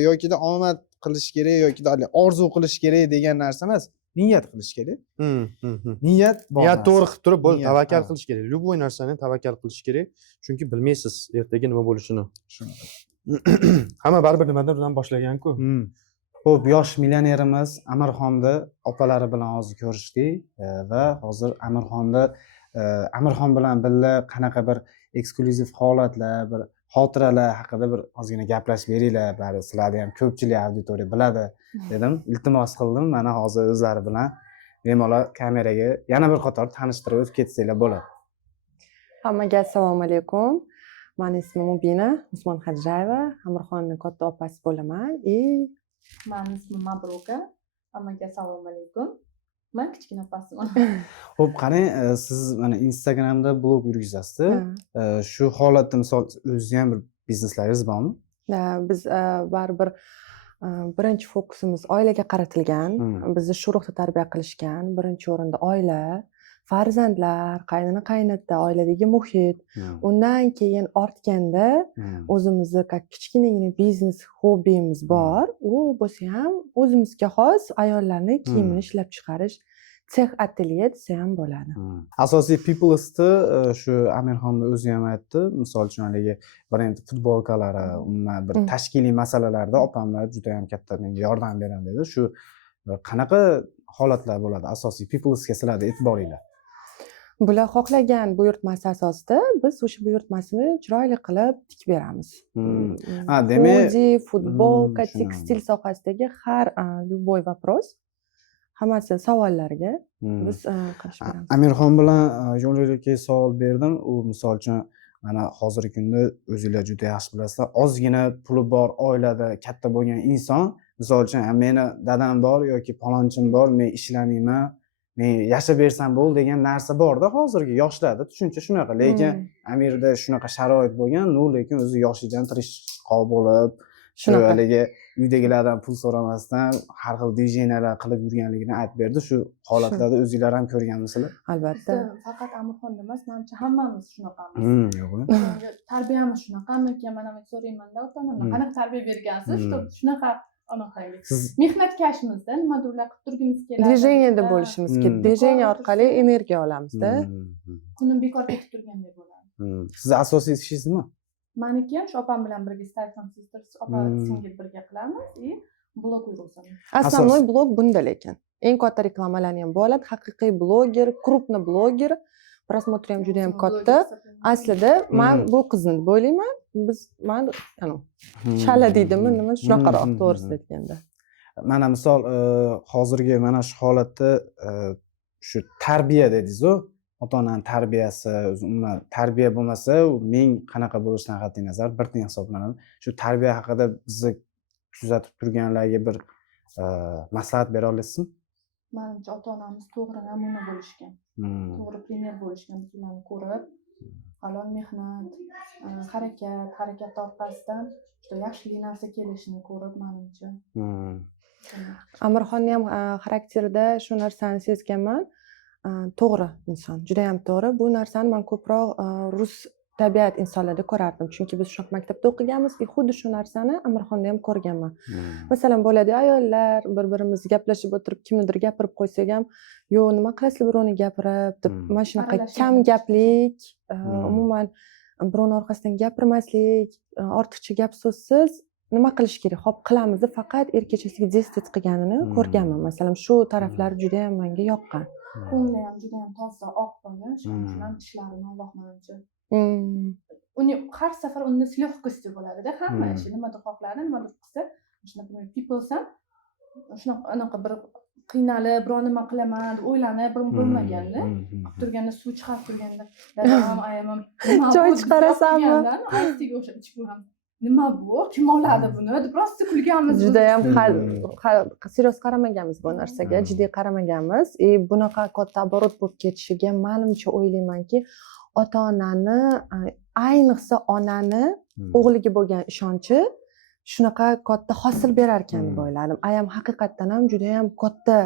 yoki omad qilish kerak yoki orzu qilish kerak degan narsa emas. Niyat qilish kerak. Niyat bor. Niyat to'g'ri qilib turib, bo'ldi, tavakkal qilish kerak. Любой narsani tavakkal qilish kerak. Chunki bilmaysiz ertaga nima bo'lishini. Hamma baribir nimadan boshlagan-ku. Xo'p, yosh millionerimiz Amirxonni opalari bilan hozir ko'rishdik va hozir Amirxon bilan birga qanaqa bir eksklyuziv holatlar, bir xotiralar haqida bir ozgina gaplashib beringlar. Bari sizlarni ham ko'pchilik auditoriya biladi dedim. Iltimos qildim. Mana hozir o'zlari bilan bemalol kameraga yana bir qator tanishtirib o'tib ketsanglar bo'ladi. Hammaga assalomu alaykum. Mening ismim Mubina Usmon Xadjayeva, Amirxonning katta opasi bo'laman. Mening ismim Mabruka. Hammaga assalomu alaykum. Men kichkina opasiman. Xo'p, qarang, siz mana Instagramda blog yurgizasiz. Shu holatda misol o'zingizga ham bir bizneslaringiz bormi? Biz baribir birinchi fokusimiz oilaga qaratilgan. Bizni shu ruhda tarbiya qilishgan. Birinchi o'rinda oila, farzandlar, qaynona qaynota, oiladagi muhit, undan keyin ortganda o'zimizni kichkinagina biznes hobbimiz bor, u bo'lsa ham o'zimizga xos ayollarni kiyimini ishlab chiqarish sex atelye desa ham bo'ladi. Asosiy peoples'ni shu Amirxonni o'zi ham aytdi, misol uchun haligi brend futbolkalari, umuman bir tashkiliy masalalarda opamlar juda ham katta menga yordam beradi dedi. Shu qanaqa holatlar bo'ladi asosiy peoples'ga sizlarni e'tiboringlar? Bular xohlagan buyurtmasi asosida biz o'sha buyurtmasini chiroyli qilib tikib beramiz. Demak, Hudi, futbolka, tushunaman. tekstil sohasidagi har любой вопрос, hammasi savollarga biz qilib beramiz. Amirxon bilan yo'l-yo'lakay savol berdim. U misol uchun mana hozirgi kunda o'zinglar juda yaxshi bilasizlar, ozgina puli bor oilada katta bo'lgan inson, misol uchun meni dadam bor yoki palonchim bor, men ishlamayman, men yashab bersam bo'ldi degan narsa borda hozirgi yoshlarda tushuncha shunaqa. Lekin Amirda shunaqa sharoit bo'lgan, lekin o'zi yoshidan tirishqoq bo'lib, shu haligi uydagilardan pul so'ramasdan har xil dvijeniyalar qilib yurganligini aytib berdi. Shu holatlarda o'zinglar ham ko'rganmisizlar? Albatta. Faqat Amirxonda emas, menimcha hammamiz shunaqamiz. Yo'q. Tarbiyamiz shunaqamikan, mana men so'raymanda ota-onamdan qanaqa tarbiya bergansiz, shunaqa anaqangi. Mehnatkashmizda, nimadir ular qilib turgimiz keladi. Dvijeniyada bo'lishimiz kerak. Dvijeniya orqali energiya olamizda. Kunim bekor ketib turgandek bo'ladi. Sizni asosiy ishingiz nima? Meniki ham shu opam bilan birga Stayfon Sisters opa singil birga qilamiz и blog yurgizamiz. Основной blog bunda lekin. Eng katta reklamalarni ham bo'ladi. Haqiqiy bloger, krupniy bloger. Prosmotri ham juda ham katta. Aslida men bu qizni deb o'ylayman. Men shala deydimi, nima shunaqaroq to'g'risini aytganda. Mana misol hozirgi mana shu holatda shu tarbiya dedingiz-ku, ota-onaning tarbiyasi, umuman tarbiya bo'lmasa, men qanaqa bo'lishidan qat'iy nazar bir tiyin hisoblanadi. Shu tarbiya haqida bizni kuzatib turganlarga bir maslahat bera olasizmi? Menimcha ota-onamiz to'g'ri namuna bo'lishgan. To'g'ri primer bo'lishgan, biz ularni ko'rib, halol mehnat, harakat orqasidan juda yaxshi narsa kelishini ko'rib, menimcha. Amirxonni ham xarakterida shu narsani sezganman. To'g'ri inson, juda ham to'g'ri. Bu narsani men ko'proq rus tabiat insonlarda ko'rardim. Chunki biz shu maktabda o'qiganmiz, xuddi shu narsani Amirxonda ham ko'rganman. Masalan, bo'ladi ayollar bir-birimiz gaplashib o'tirib, kimnidir gapirib qo'ysak ham, "Yo'q, nima qilasizlar birovni gapirib?" deb mana shunaqa kam gaplik, umuman birovni orqasidan gapirmaslik, ortiqcha gap so'zsiz nima qilish kerak? Xo'p, qilamiz deb faqat erkachalik jestit qilganini ko'rganman. Masalan, shu taraflari juda ham menga yoqqan. Ko'ngli ham juda ham toza, oq bo'lgan, shuning uchun ham ishlarini Alloh menimcha. Uni har safar unda слёгкостью bo'ladi-da, hamma ishi nimadir xohladi, nimadir qilsa, shunaqa peoples ham shunaqa bir qiynalib, biror nima qilaman deb o'ylanib bo'lmaganda, qilib turganda suv chiqarib turganda, dadam, ayamam choy chiqarasanmi? Aytiga o'xshab ichib ko'raman. Nima bu? Kim oladi buni? Deb rosti kulganmiz. Juda ham serios qaramaganmiz bu narsaga, jiddiy qaramaganmiz. Bunaqa katta оборот bo'lib ketishiga menimcha o'ylaymanki, ota-onani, ayniqsa onani o'g'liga bo'lgan ishonchi shunaqa katta hosil berar ekan deb o'yladim. Ayam haqiqatdan ham juda ham katta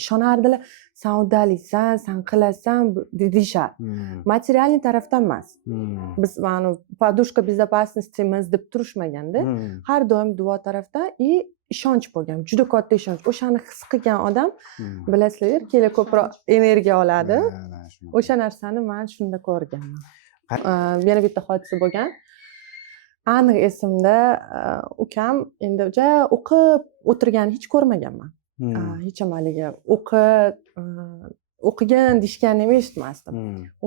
ishonardilar. Sen uddalaysan, sen qilasan deyishar. Materialniy tarafdan emas. Biz mana podushka безопасностimiz deb turishmaganda, har doim duo tarafdan ishonch bo'lgan, juda katta ishonch. O'shani his qilgan odam, bilasizlar, kela ko'proq energiya oladi. O'sha narsani men shunda ko'rganman. Yana bitta hodisa bo'lgan. Aniq esimda, ukam endi o'qib o'tirganini hech ko'rmaganman. Hech ham haligi o'qigan deshganini ham eshitmasdim.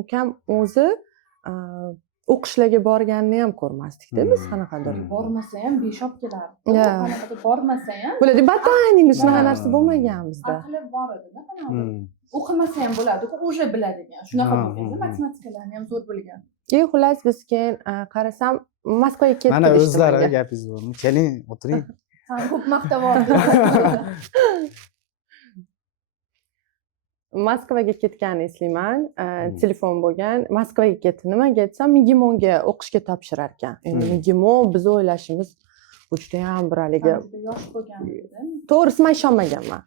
Ukam o'zi o'qishlarga borganini ham ko'rmasdik-da biz qanaqadir. Bormasa ham beshop kelardi. Qanaqadir bormasa ham. Bo'ladi, batayning shunaqa narsa bo'lmagan bizda. Aqli bor edi-da, qanaqadir. O'qimasa ham bo'ladi-ku, o'sha biladigan. Shunaqa bo'lgan, matematikalarni ham zo'r bilgan. Xullas biz keyin qarasam Moskvaga ketdik. Mana o'zlari gapingiz bormi? Keling, o'tiring. Sen ko'p maqtavording. Moskvaga ketganini eslayman. Telefon bo'lgan. Moskvaga ketdi. Nimaga aytsam, Migimonga o'qishga topshirar ekan. Endi Migimon biz o'ylashimiz bu juda ham bir haligi yosh bo'lgan edi. To'g'risi men ishonmaganman.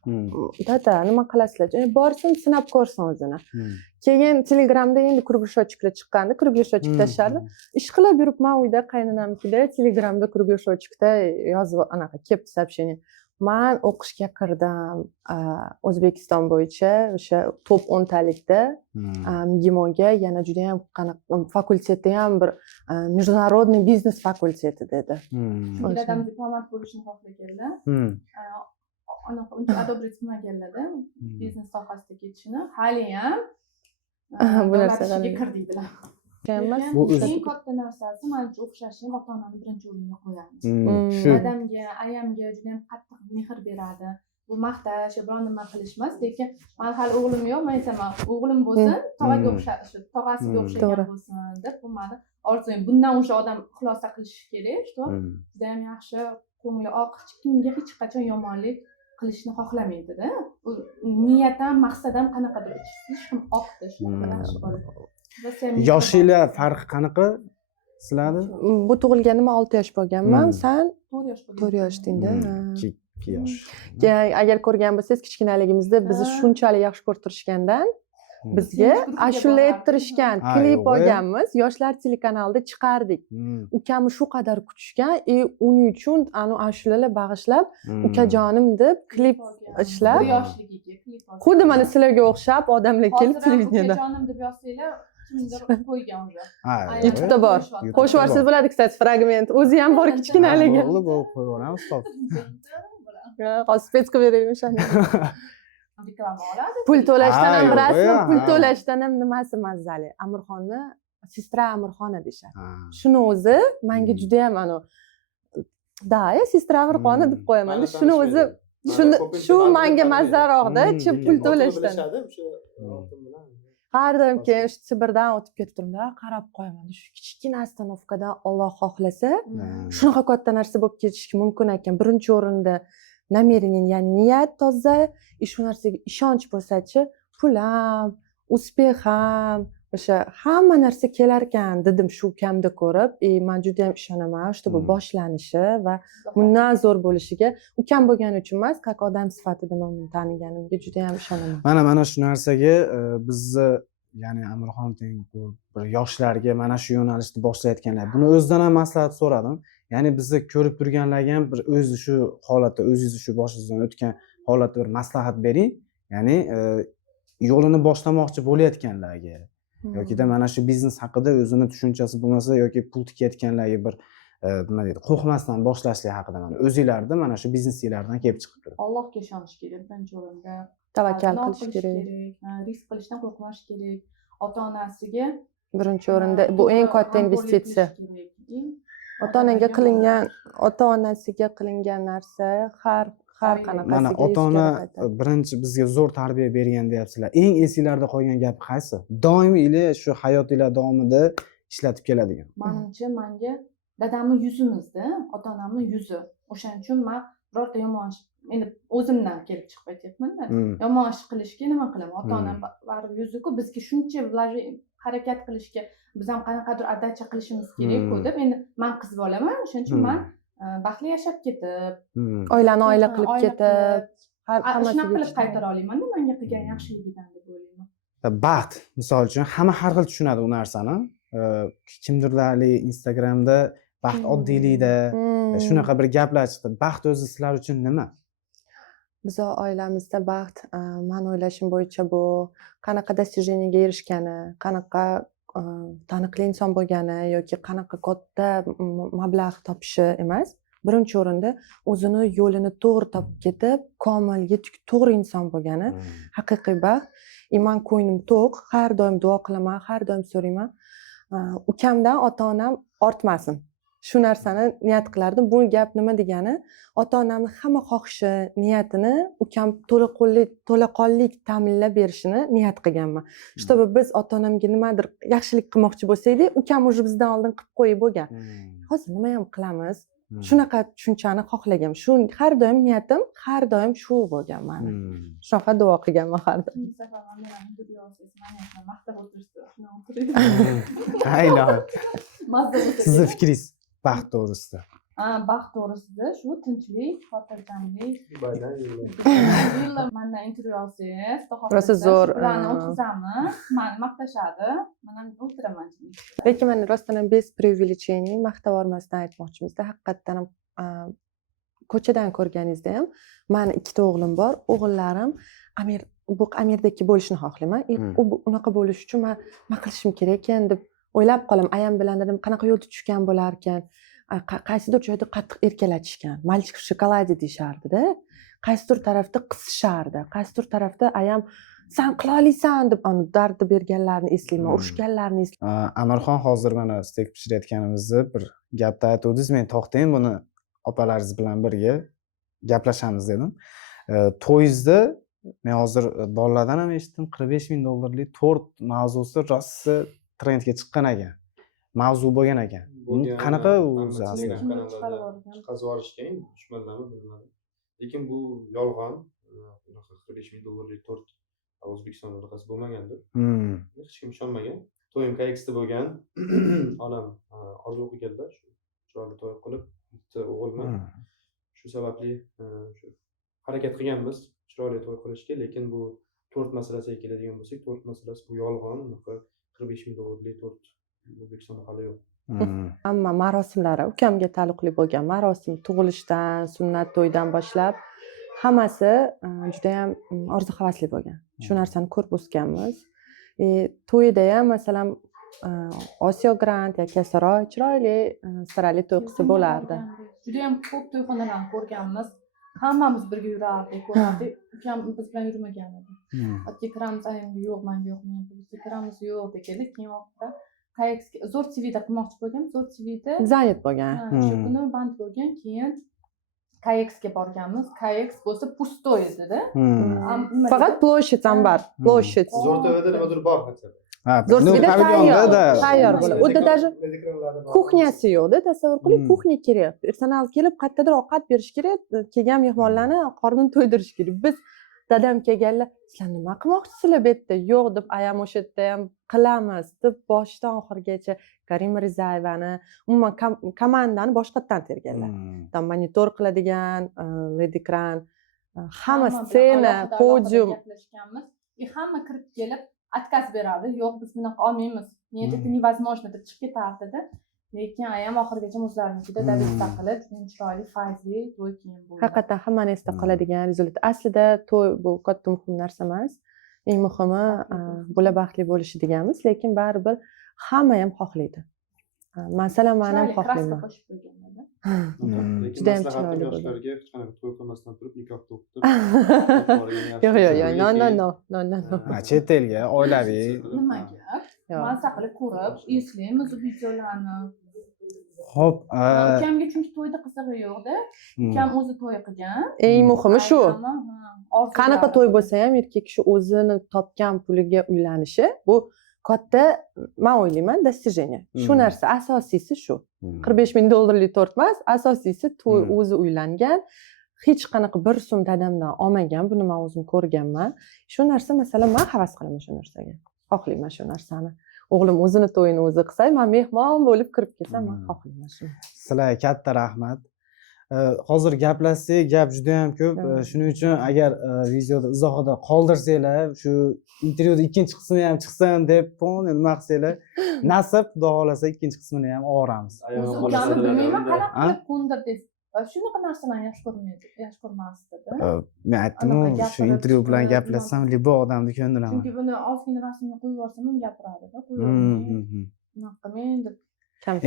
Tata, nima qilasizlar? Borsin, sinab ko'rsin o'zini. keyin telegramda endi кругляшочкlar chiqqandi кругляшочек tashardi ish qilib yuribman uyda qaynonamnikida telegramda кругляшочекda yozib anaqa kelibdi сообщение man o'qishga kirdim o'zbekiston bo'yicha o'sha top 10talikda mgimoga yana judayam qanaqa fakulteti ham bir международный biznes fakulteti dedi dadam diplomat bo'lishni xohlaganlar anaqa uncha одобрить qilmaganlarda biznes sohasida ketishini haliyam bu narsaga kir deydilar Bu o'zi- eng katta narsasi manimcha o'xshashim ota onani birinchi o'ringa qo'yamiz Shu dadamga ayamga juda yam qattiq mehr beradi bu maqtash yo biron nima qilish emas lekin mani hali o'g'lim yo'q man aytaman o'g'lim bo'lsin tog'aga o'xshash tog'asiga o'xshagan To'g'ri. bo'lsin deb bu mani orzuyim bundan o'sha odam xulosa qilishi kerak что juda yam yaxshi ko'ngli oq kimga hech qachon yomonlik qilishni xohlamaydida u niyat ham maqsad ham qanaqadir hech kim oqdi shunaqa yaxshi bola Rosa ham yoshinglar farqi qanaqa sizlarni bu tug'ilganimda 6 yosh bo'lganman sen 4 yosh bo'lgan 4 yoshdingda ikki yosh agar ko'rgan bo'lsangiz kichkinaligimizda bizni shunchalik yaxshi ko'rtirishgandan bizga ashula ayttirishgan klip yo'q, olganmiz yoshlar telekanalida chiqardik ukamni shu qadar kutishgan uning uchun ashulalar bag'ishlab ukajonim deb klip ishlab 1 yoshligiga klip olgan. xuddi mana sizlarga o'xshab odamlar kelib Hozir ham televideniyada ukajonim deb yozsanglar kimdir qo'ygan уже YouTube'da bor YouTube'da qo'shib yuborsangiz bo'ladi kстати fragment o'zi ham bor kichkinaligi bo'lib qo'yib yuboramiz top hozir spets qilib beraymi o'shani reklama oladi pul to'lashdan ham yo'q, bilasizmi pul ha. to'lashdan ham nimasi mazali amirxonni sestra amirxona deyishadi shuni o'zi menga juda yam да sestra amirxona deb qo'yaman shuni o'zi shu menga mazzaroqda pul to'lashdan har doim keyin shu sibirdan o'tib ketib turibdi qarab qo'yaman shu kichkina остановкаdan Alloh xohlasa shunaqa katta narsa bo'lib ketishi mumkin ekan birinchi o'rinda намерение ya'ni niyat toza shu narsaga ishonch bo'lsachi pul ham uspех ham o'sha hamma narsa kelar ekan dedim shu ukamda ko'rib man juda yam ishonaman что bu boshlanishi va bundan zo'r bo'lishiga ukam bo'lgani uchun emas как odam sifatida man uni taniganimga juda yam ishonaman mana shu narsaga bizni ya'ni amirxon bir yoshlarga mana shu yo'nalishni boshlayotganlar buni o'zidan ham maslahat so'radim ya'ni bizni ko'rib turganlarga ham bir o'zi shu holatda o'zingizni shu boshingizdan o'tgan holatda bir maslahat bering ya'ni yo'lini boshlamoqchi bo'layotganlarga yokida mana shu biznes haqida o'zini tushunchasi bo'lmasa yoki pul tikayotganlarga bir nima deydi qo'rqmasdan boshlashlik haqida mana o'zinglarni mana shu biznesinglardan kelib chiqib turibdi Allohga ishonish kerak birinchi o'rinda tavakkal Gunoh qilish kerak risk qilishdan qo'rqmash kerak ota onasiga birinchi o'rinda bu eng katta investitsiya ota onaga qilingan ota onasiga qilingan narsa har qanaqasiga mana ota ona birinchi bizga zo'r tarbiya bergan deyapsizlar eng esinglarda qolgan gap qaysi doimiy shu hayotinglar davomida ishlatib keladigan manimcha manga dadamni yuzimizda ota onamni yuzi o'shaning uchun man birorta yomon ish endi o'zimdan kelib chiqib aytyapmanda yomon ish qilishga nima qilaman ota onam baribir yuziku bizga shuncha harakat qilishga biz ham qanaqadir отдача qilishimiz kerakku deb endi man qiz bolaman o'shaning uchun man baxtli yashab ketib oilani oila qilib ketib shunaqa qilib qaytara olaymanda menga qilgan yaxshiligidan deb o'ylayman baxt misol uchun hamma har xil tushunadi u narsani kimdirlar instagramda baxt oddiylikda shunaqa bir gaplar chiqdi baxt o'zi sizlar uchun nima bizni oilamizda baxt man o'ylashim bo'yicha bu qanaqa достижениеga erishgani qanaqa taniqli inson bo'lgani yoki qanaqa katta mablag' topishi emas birinchi o'rinda o'zini yo'lini to'g'ri topib ketib komil yetuk to'g'ri inson bo'lgani haqiqiy baxt man ko'nglim to'q har doim duo qilaman har doim so'rayman ukamdan ota onam ortmasin shu narsani niyat qilardim bu gap nima degani ota onamni hamma xohishi niyatini ukam to'laqonlik ta'minlab berishini niyat qilganman чтобы biz ota onamga nimadir yaxshilik qilmoqchi bo'lsakdik ukam уже bizdan oldin qilib qo'yib bo'lgan hozir nima ham qilamiz shunaqa tushunchani xohlagan shu har doim niyatim har doim shu bo'lgan mani shunaqa duo qilganman har doim maqtab o'tirishdi sizni fikringiz baxt to'g'risida baxt to'g'risida shu tinchlik, xotirjamlik. Bayram yillar. Yillar mendan intervyu olsangiz, xudo Rosa xohlasa, zo'r, shu bilan o'tkazamiz. Mani maqtashadi. Men ham o'tiraman. lekin mana rostdan ham без преувеличений maqtab olmasdan aytmoqchimizda haqiqatdan ham ko'chadan ko'rganingizda ham mani ikkita o'g'lim bor, o'g'illarim amirdagi bo'lishni xohlayman. U unaqa bo'lish uchun man nima qilishim kerak ekan deb o'ylab qolaman. Ayam bilan dedim qanaqa yo'lda tushgan bo'lar ekan, qaysidir joyda qattiq erkalatishgan, mальчик в шоколаде deyishardi-da, qaysidir tarafda qisishardi, qaysidir tarafda ayam san qila olasan deb dardni berganlarini eslayman, urushganlarini eslayman. Amirxon hozir mana stek pishirayotganimizda bir gapda aytdingiz, men to'xtang, buni opalaringiz bilan birga gaplashamiz dedim. To'yingizda men hozir bolalardan ham eshitdim, $45,000 tort mavzusi rosa trendga chiqqan ekan. Mavzu bo'lgan ekan. Qanaqa o'zi aslida? Chiqazib olishgan, tushunmadimi bilmadim. Lekin bu yolg'on. Unaqa $45,000 tort O'zbekistonda bunaqasi bo'lmagandir. Hech kim ishonmagan. To'yim KXda bo'lgan. Onam orzu qilganlar, shu chiroyli to'y qilib, bitta o'g'ilman. Shu sababli shu harakat qilganmiz chiroyli to'y qilishga, lekin bu tort masalasiga keladigan bo'lsak, tort masalasi bu yolg'on. Unaqa $45,000 tort O'zbekistonda hali yo'q. Hamma marosimlari ukamga taalluqli bo'lgan marosim, tug'ilishdan, sunnat to'ydan boshlab hammasi juda ham orzu havasli bo'lgan. Shu narsani ko'rib o'sganmiz. To'yida ham masalan Osiyo Grand yoki Saroy chiroyli sirali to'y qilsa bo'lardi. Juda ham ko'p to'yxonalarni ko'rganmiz. Hammamiz birga yurardik, ko'rardik. Ukam biz bilan yurmagan edi. Oddiy kiramiz, ayamga yo'q, menga yo'q, menga kiramiz yo'q degandik. Keyin oxiri KXga zo'r TVda qilmoqchi bo'lgan, zo'r TVda Zanit bo'lgan. shu kuni band bo'lgan, keyin KXga borganmiz. KX bo'lsa pustoy edi-da. Faqat площадь ham bor, площадь. Zo'r to'yda nimadir bor hatto. Zo'rtida tayyor bo'ladi. Unda даже kuxnyasi yo'qda, tasavvur qiling, kuxnya kerak. Personal kelib qayerdadir ovqat berish kerak, kelgan mehmonlarni qornini to'ydirish kerak. Biz dadam kelganlar, sizlar nima qilmoqchisizlar bu yerda? Yo'q deb, ayam o'sha yerda ham qilamiz deb boshidan oxirigacha Karima Rizayevani, umuman komandani boshqatdan terganlar. Monitor qiladigan, LED ekran, hamma stsena, podium. Hamma kirib kelib отказ beradi. Yo'q, biz bunaqa olmaymiz. Nega невозможно deb chiqib ketardi-da. Lekin ayam oxirigacha o'zlarinikida davlat qilib, chiroyli, fayzli to'y keyin bo'ldi. Haqiqatan hammani esda qoladigan rezultat. Aslida to'y bu katta muhim narsa emas. Eng muhimi bo'la baxtli bo'lishi deganmiz, lekin baribir hamma ham xohlaydi. Masalan, men ham xohlayman. Juda ham chiroyli yoshlarga hech qanaqa to'y qilmasdan turib nikohda o'qitib. Yo'q, no. Chet elga oilaviy. Nimaga? Mazza qilib ko'rib, eslaymiz videolarni. Xo'p, Ukamga chunki to'yda qizig'i yo'q-da. Ukam o'zi to'y qilgan. Eng muhimi shu. Qanaqa to'y bo'lsa ham erkak kishi o'zini topgan puliga uylanishi, bu katta, men o'ylayman, достижение. Shu narsa asosiysi shu. $45,000 tort emas, asosiysi to'y, o'zi uylangan, hech qanaqa bir so'm dadamdan olmagan, buni men o'zim ko'rganman. Shu narsa, masalan, men havas qilaman shu narsaga. Xohlayman shu narsani. O'g'lim o'zini to'yini o'zi qilsa, men mehmon bo'lib kirib kelsam, men xohlayman shuni. Sizlarga katta rahmat. Hozir gaplashsak, gap juda ham ko'p. Shuning uchun agar videoda izohida qoldirsanglar, shu intervyuda ikkinchi qismi ham chiqsin deb, nima qilsanglar, nasib, xudo xolasa ikkinchi qismini ham olamiz. Ukamni bilmayman, qanaqa ko'ndirdi. Shunaqa narsalarni yaxshi ko'rmasdi-da. Men aytdim-ku, shu intervyu bilan gaplashsam, libo odamni ko'ndiraman. Chunki buni ozgina rasmini qo'yib yuborsam ham gapiradi-da, unaqa men deb.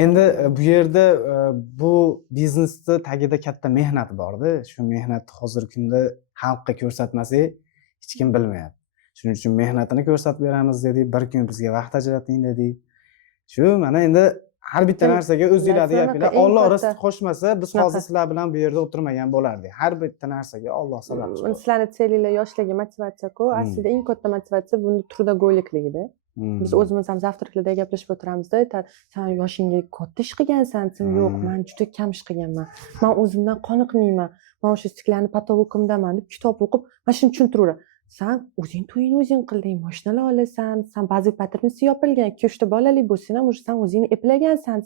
Endi bu yerda bu biznesda tagida katta mehnat bor-da. Shu mehnatni hozirgi kunda xalqqa ko'rsatmasak, hech kim bilmayapti. Shuning uchun mehnatini ko'rsatib beramiz dedik, bir kun bizga vaqt ajrating dedik. Shu mana endi har bitta narsaga o'zingizlarni gapinglar. Alloh rizq qo'shmasa, biz hozir sizlar bilan bu yerda o'tirmagan bo'lardik. Har bitta narsaga Alloh sabab qo'shadi. Sizlarning selinglar yoshlarga motivatsiya-ku. Aslida eng katta motivatsiya bunda trudogo'ylikligida. Biz o'zimiz ham zavtraqlarda gaplashib o'tiramizda, sen yoshingga katta ish qilgansan, sen yo'q, men juda kam ish qilganman. Men o'zimdan qoniqmayman. Men o'sha stiklarni patologimdaman deb kitob o'qib, mana shuni tushuntiraveradi. Sen o'zing to'yini o'zing qilding, mashinalar olasan, sen ba'zi paternisi yopilgan, ko'shda bolali bo'lsang ham o'sha sen o'zingni eplagansan.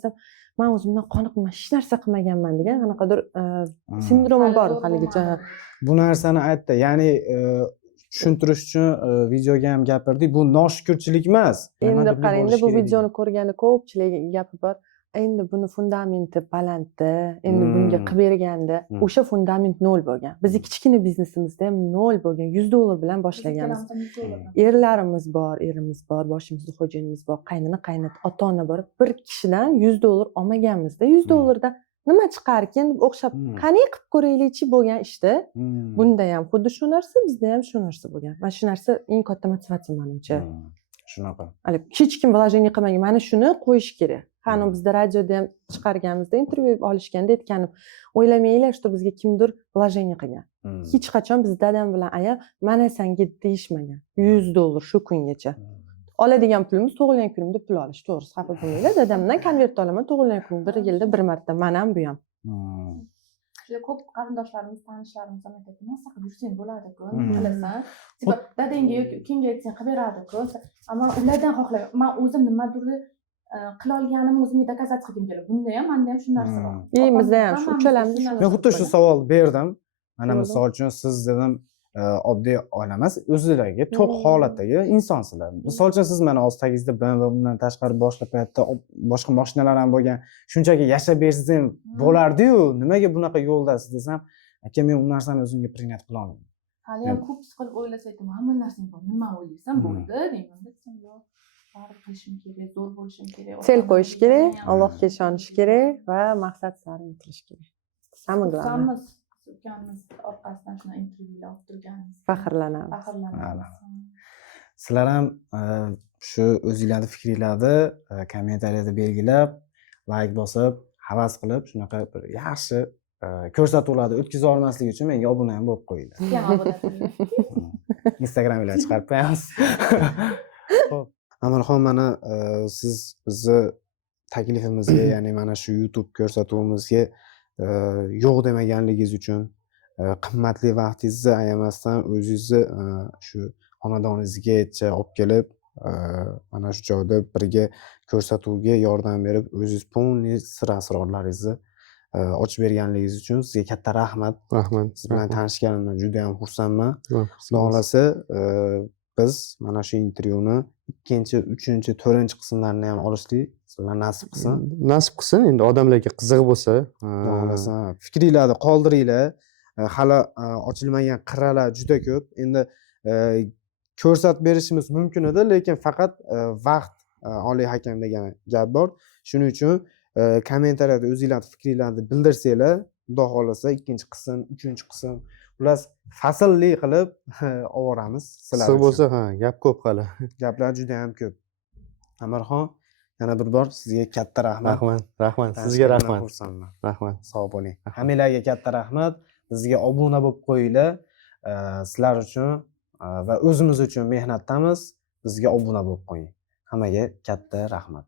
man o'zimdan qoniqman hech narsa qilmaganman degan qanaqadir sindromi bor haligacha. Bu narsani aytdi. Ya'ni tushuntirish uchun videoga ham gapirdik. Bu noshukurchilik emas. Endi nimadir qarangda bo'lishi bu kerak videoni ko'rganda ko'pchilik gapi bor. Endi buni fundamenti balandda, endi bunga qilib berganda o'sha fundament nol bo'lgan. Bizni kichkina biznesimizda ham nol bo'lgan. $100 bilan boshlaganmiz. Erlarimiz bor, boshimizda xo'jayinimiz bor, qaynona, ota-ona bor. Bir kishidan $100 olmaganmizda. $100 dan nima chiqarkin deb o'xshab qani qilib ko'raylikchi bo'lgan ishda. Bunda ham xuddi shu narsa, bizda ham shu narsa bo'lgan. Mana shu narsa eng katta motivatsiya menimcha. Shunaqa. Hech kim vложение qilmagan. Mana shuni qo'yish kerak. Qani bizda radioda ham chiqarganimizda intervyu olishganda aytganim, o'ylamanglar, что bizga kimdir vложение qilgan. Hech qachon biz dadam bilan aya mana senga deyishmagan. $100 shu kungacha. Oladigan pulimiz tug'ilgan kunimda pul olish. To'g'risi xafa bo'lmanglar. Dadamdan konvert olaman tug'ilgan kun bir yilda bir marta. Men ham bu ham. Juda ko'p qarindoshlarimiz, tanishlarimiz ham aytadi, "Nima qilib yursang bo'ladi-ku, nima qilasan? Tipa dadangga yoki ukangga aytsang qilib beradi-ku." Ammo ulardan xohlayman. Men o'zim nimadir qila olganimni o'zimga dokazat qilgim keladi. Bunda ham, menda ham shu narsa bor. Bizda ham shu uchalamiz. Men xuddi shu savolni berdim. Mana misol uchun siz dedim oddiy oila emas, o'zingizlarga to'q holatdagi insonsizlar. Misol uchun siz mana ostagingizda BMW bundan tashqari boshqa paytda boshqa mashinalar ham bo'lgan. Shunchaki yashab bersangiz ham bo'lardi-yu, nimaga bunaqa yo'ldasiz desam, aka men u narsani o'zimga принять qila olmayman. Hali ham ko'p siqilib o'ylasaydim, hamma narsang bor. Nima o'ylaysan bo'ldi deyman. Desam yo'q. Baribir qilishim kerak, zo'r bo'lishim kerak. Sel qo'yish kerak, Allohga ishonish kerak va maqsad sari intilish kerak. Samim Ukammiz orqasidan shuna intervyular olib turganmiz. faxrlanamiz. Sizlar ham shu o'zingizlarni fikringlarni kommentariyada belgilab, like bosib, havas qilib, shunaqa bir yaxshi ko'rsatuvlarni o'tkazib olmaslik uchun menga obuna ham bo'lib qo'yinglar. Instagramingizga chiqarib qo'yamiz. Xo'p, Amirxon, mana siz bizni taklifimizga, ya'ni mana shu YouTube ko'rsatuvimizga yo'q demaganligingiz uchun, qimmatli vaqtingizni ayamasdan o'zingizni shu xonadoningizgacha olib kelib, mana shu joyda birga ko'rsatuvga yordam berib, o'zingiz polniy sir asrorlaringizni ochib berganligingiz uchun sizga katta rahmat. Rahmat. Siz bilan tanishganimdan juda ham xursandman. Xudo xolasa biz mana shu intervyuni 2-chi, 3-chi, 4-chi qismlarini ham olishlik sizlar nasib qilsin. Nasib qilsin, endi odamlarga qiziq bo'lsa, Xudo xolasa fikringlarni qoldiringlar. Hali ochilmagan qirralar juda ko'p. Endi ko'rsatib berishimiz mumkin edi, lekin faqat vaqt oliy hakam degan gap bor. Shuning uchun kommentariyada o'zingizlarning fikringlarni bildirsanglar, Xudo xolasa 2-chi qism, 3-chi qism ular faslli qilib olamiz sizlar siz uchun. bo'lsa, gap ko'p hali. Gaplar juda ham ko'p. Amirxon, yana bir bor sizga katta rahmat. Rahmat. Sizga rahmat. Xursandman. Rahmat. Sog' bo'ling. Hammanglarga katta rahmat. Bizga obuna bo'lib qo'yinglar. Sizlar uchun va o'zimiz uchun mehnatdamiz. Bizga obuna bo'lib qo'ying. Hammaga katta rahmat.